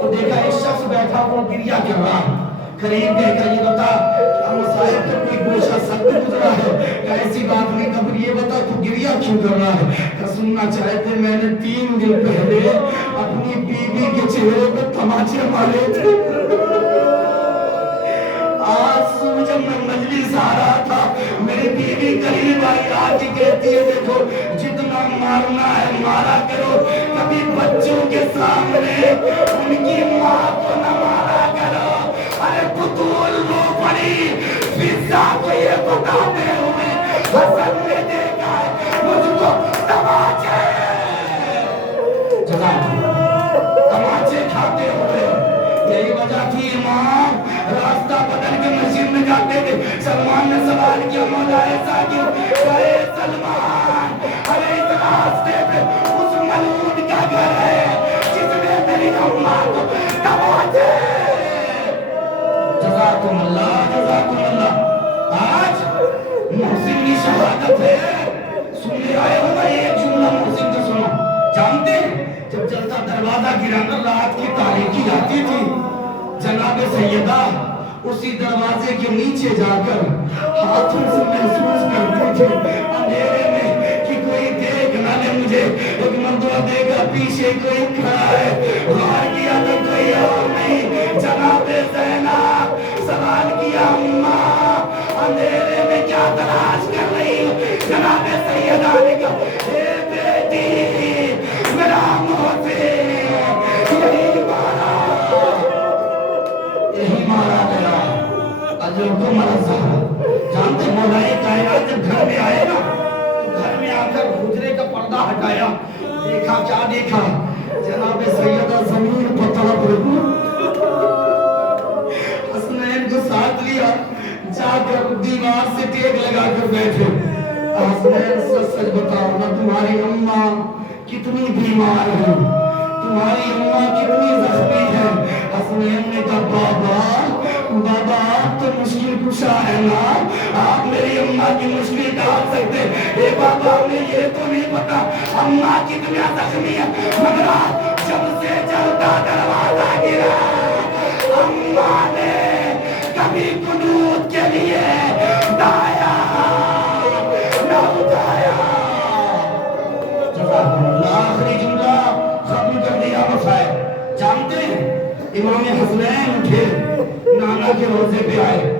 تو دیکھا ایک شخص بیٹھا وہ گریا کر رہا، قریب دیکھا یہ بتا مسائب کا کوئی گوشہ سب گزرا ہے، ایسی بات نہیں، قبر یہ بتا تو گریا کیوں کر رہا ہے؟ کہ سننا چاہتے میں نے 3 دن پہلے اپنی بیوی کے چہرے پہ تماچے مارے تھے، آج جب میں مجلس آ رہا تھا میری بیوی قریب آئی، آج کہتی ہے دیکھو جتنا مارنا ہے مارا کرو، کبھی بچوں کے سامنے ان کی ماں کو نہ مارا کرو۔ ارے بطول رو پڑی، فضا کو یہ بتاتے ہوئے حسن نے دیکھا ہے مجھ کو تماچے، تماچے کھاتے ہوئے۔ یہی وجہ تھی امام راستہ بدل کے مسجد میں جاتے تھے، سلمان نے سوال کیا مولا ایسا کیوں؟ اے سلمان ارے اس راستے پہ اس ملعون کا گھر ہے جس نے میری اماں کو تماچے۔ جزاکم اللہ جزاکم اللہ۔ آج محسن کی شہادت ہے، سننے آئے ہو میں ایک جملہ محسن کا سنا، جانتے ہیں جب جلسہ دروازہ گرا کر رات کی تاریکی جاتی تھی، جناب سیدہ اسی دروازے کے نیچے جا کر ہاتھوں سے محسوس کرتے تھے اندھیرے میں کہ کوئی دیکھ نہ لے مجھے، ایک مرتبہ دیکھا پیچھے کوئی کھڑا ہے، غار کیا تو کوئی اور نہیں، جناب زینب سوال کیا اماں اندھیرے میں کیا تلاش کر رہی ہو؟ جناب سیدہ نے کہا اے بیٹی میرا محسن یہی مارا گیا، اجرکم علی زہرا۔ جانتے مولا کائنات جب گھر میں آئے نا تو گھر میں آ کر حجرے کا پردہ ہٹایا، دیکھا کیا دیکھا؟ جناب سیدہ زمین پر تڑپ رہی، حسنین کو ساتھ لیا، جا کر دیوار سے ٹیک لگا کر بیٹھے۔ حسنین سچ سچ بتاؤ نا تمہاری اماں کتنی بیمار ہے، تمہاری اماں کتنی زخمی ہے؟ حسنین نے کہا بابا بابا آپ تو مشکل کشا ہے نا، آپ میری اماں کی مشکل ڈال سکتے، اے بابا ہمیں یہ تو نہیں پتا اماں کتنا زخمی ہے، مگر جب سے چلتا دروازہ گرا اماں نے کبھی قنوت کے لیے دایا نہ اٹھایا۔ جزاکم اللہ۔ آخری جملہ ختم کر دیا مسائل۔ جانتے ہیں امام حسنین اٹھے نانا کے روزے پہ آئے،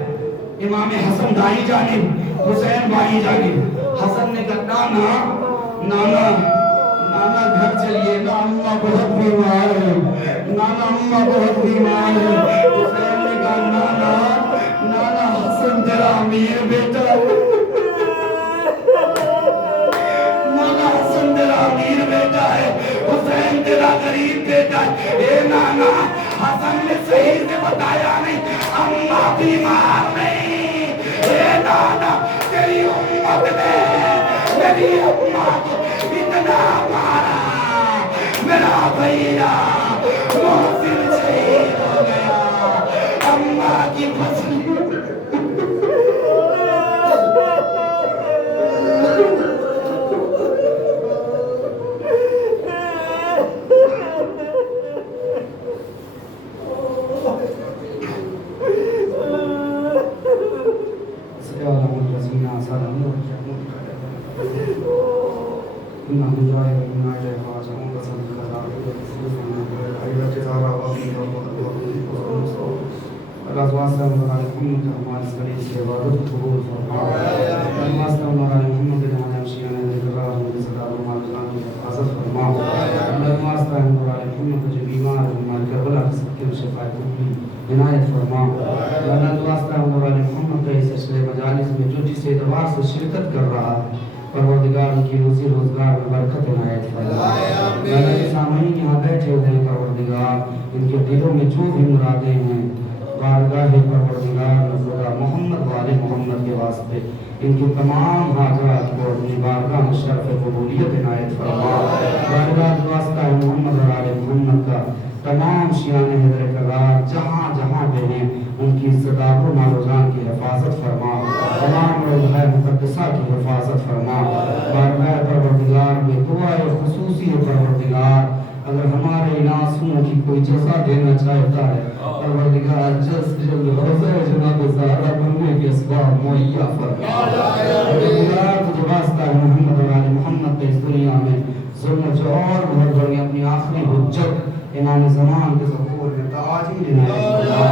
امام حسن دائیں جانب حسین بائیں جانب، حسن نے کہا نانا نانا نانا گھر چلیے نا اماں بہت بیمار ہے، نانا اماں بہت بیمار ہے۔ حسین نے کہا نانا نانا حسن تیرا امیر بیٹا، نانا حسن تیرا امیر بیٹا ہے، حسین تیرا غریب بیٹا ہے۔ اے نانا حسن نے صحیح سے بتایا نہیں، اماں بیمار نہیں، اے نانا تیری امت نے میری اماں کو اتنا مارا، میرا بھیا محسن شہید ہو گیا، اماں کی پسلی إنا لله وإنا إليه راجعون وصلى الله عليه وسلم على جزارة وفيه الأزواج على محمد وعلى السليم وعلى الخروج والأزواج على محمد وعلى أمشينا ذكراه وصداه وعلى جانب حسب فرماه الأزواج على محمد جبيمان وعلى كربلاء سكين شفاعة عنایت فرما اللہ واسطہ ہمارے محمد کا اس اشرے مجالس میں جو جس اعتبار سے شرکت کر رہا ہے پروردگار ان کی روزی روزگار میں برکت عنایت فرما اللہ کے سامعین یہاں بیٹھے ہوئے ہیں پروردگار ان کے دلوں میں جو بھی مرادیں ہیں بارگاہ پروردگار خدا محمد والے محمد کے واسطے ان کے تمام حاجات کو اپنی بارگاہ میں شرف قبولیت عنایت فرما بارگاہ واسطہ محمد اور آل محمد کا تمام شیان حضر کرار جہاں جہاں پہ ہیں ان کی صداق و مالوزان کی حفاظت فرما تمام روضہ مقدسہ کی حفاظت فرما بارگاہ پروردگار میں دعائے خصوصی پروردگار اگر ہمارے ناسوں کی کوئی جزا دینا چاہتا ہے پروردگار جلد حوضہ جناب زہرہ بننے کے اسباب معیّا فرما پروردگار تجھے واسطہ محمد اور آل محمد کے اس دنیا میں ظلم و جور بہت بڑی اپنی آخری حجت امام زمان کے ظہور میں تعاجیل عنایت فرما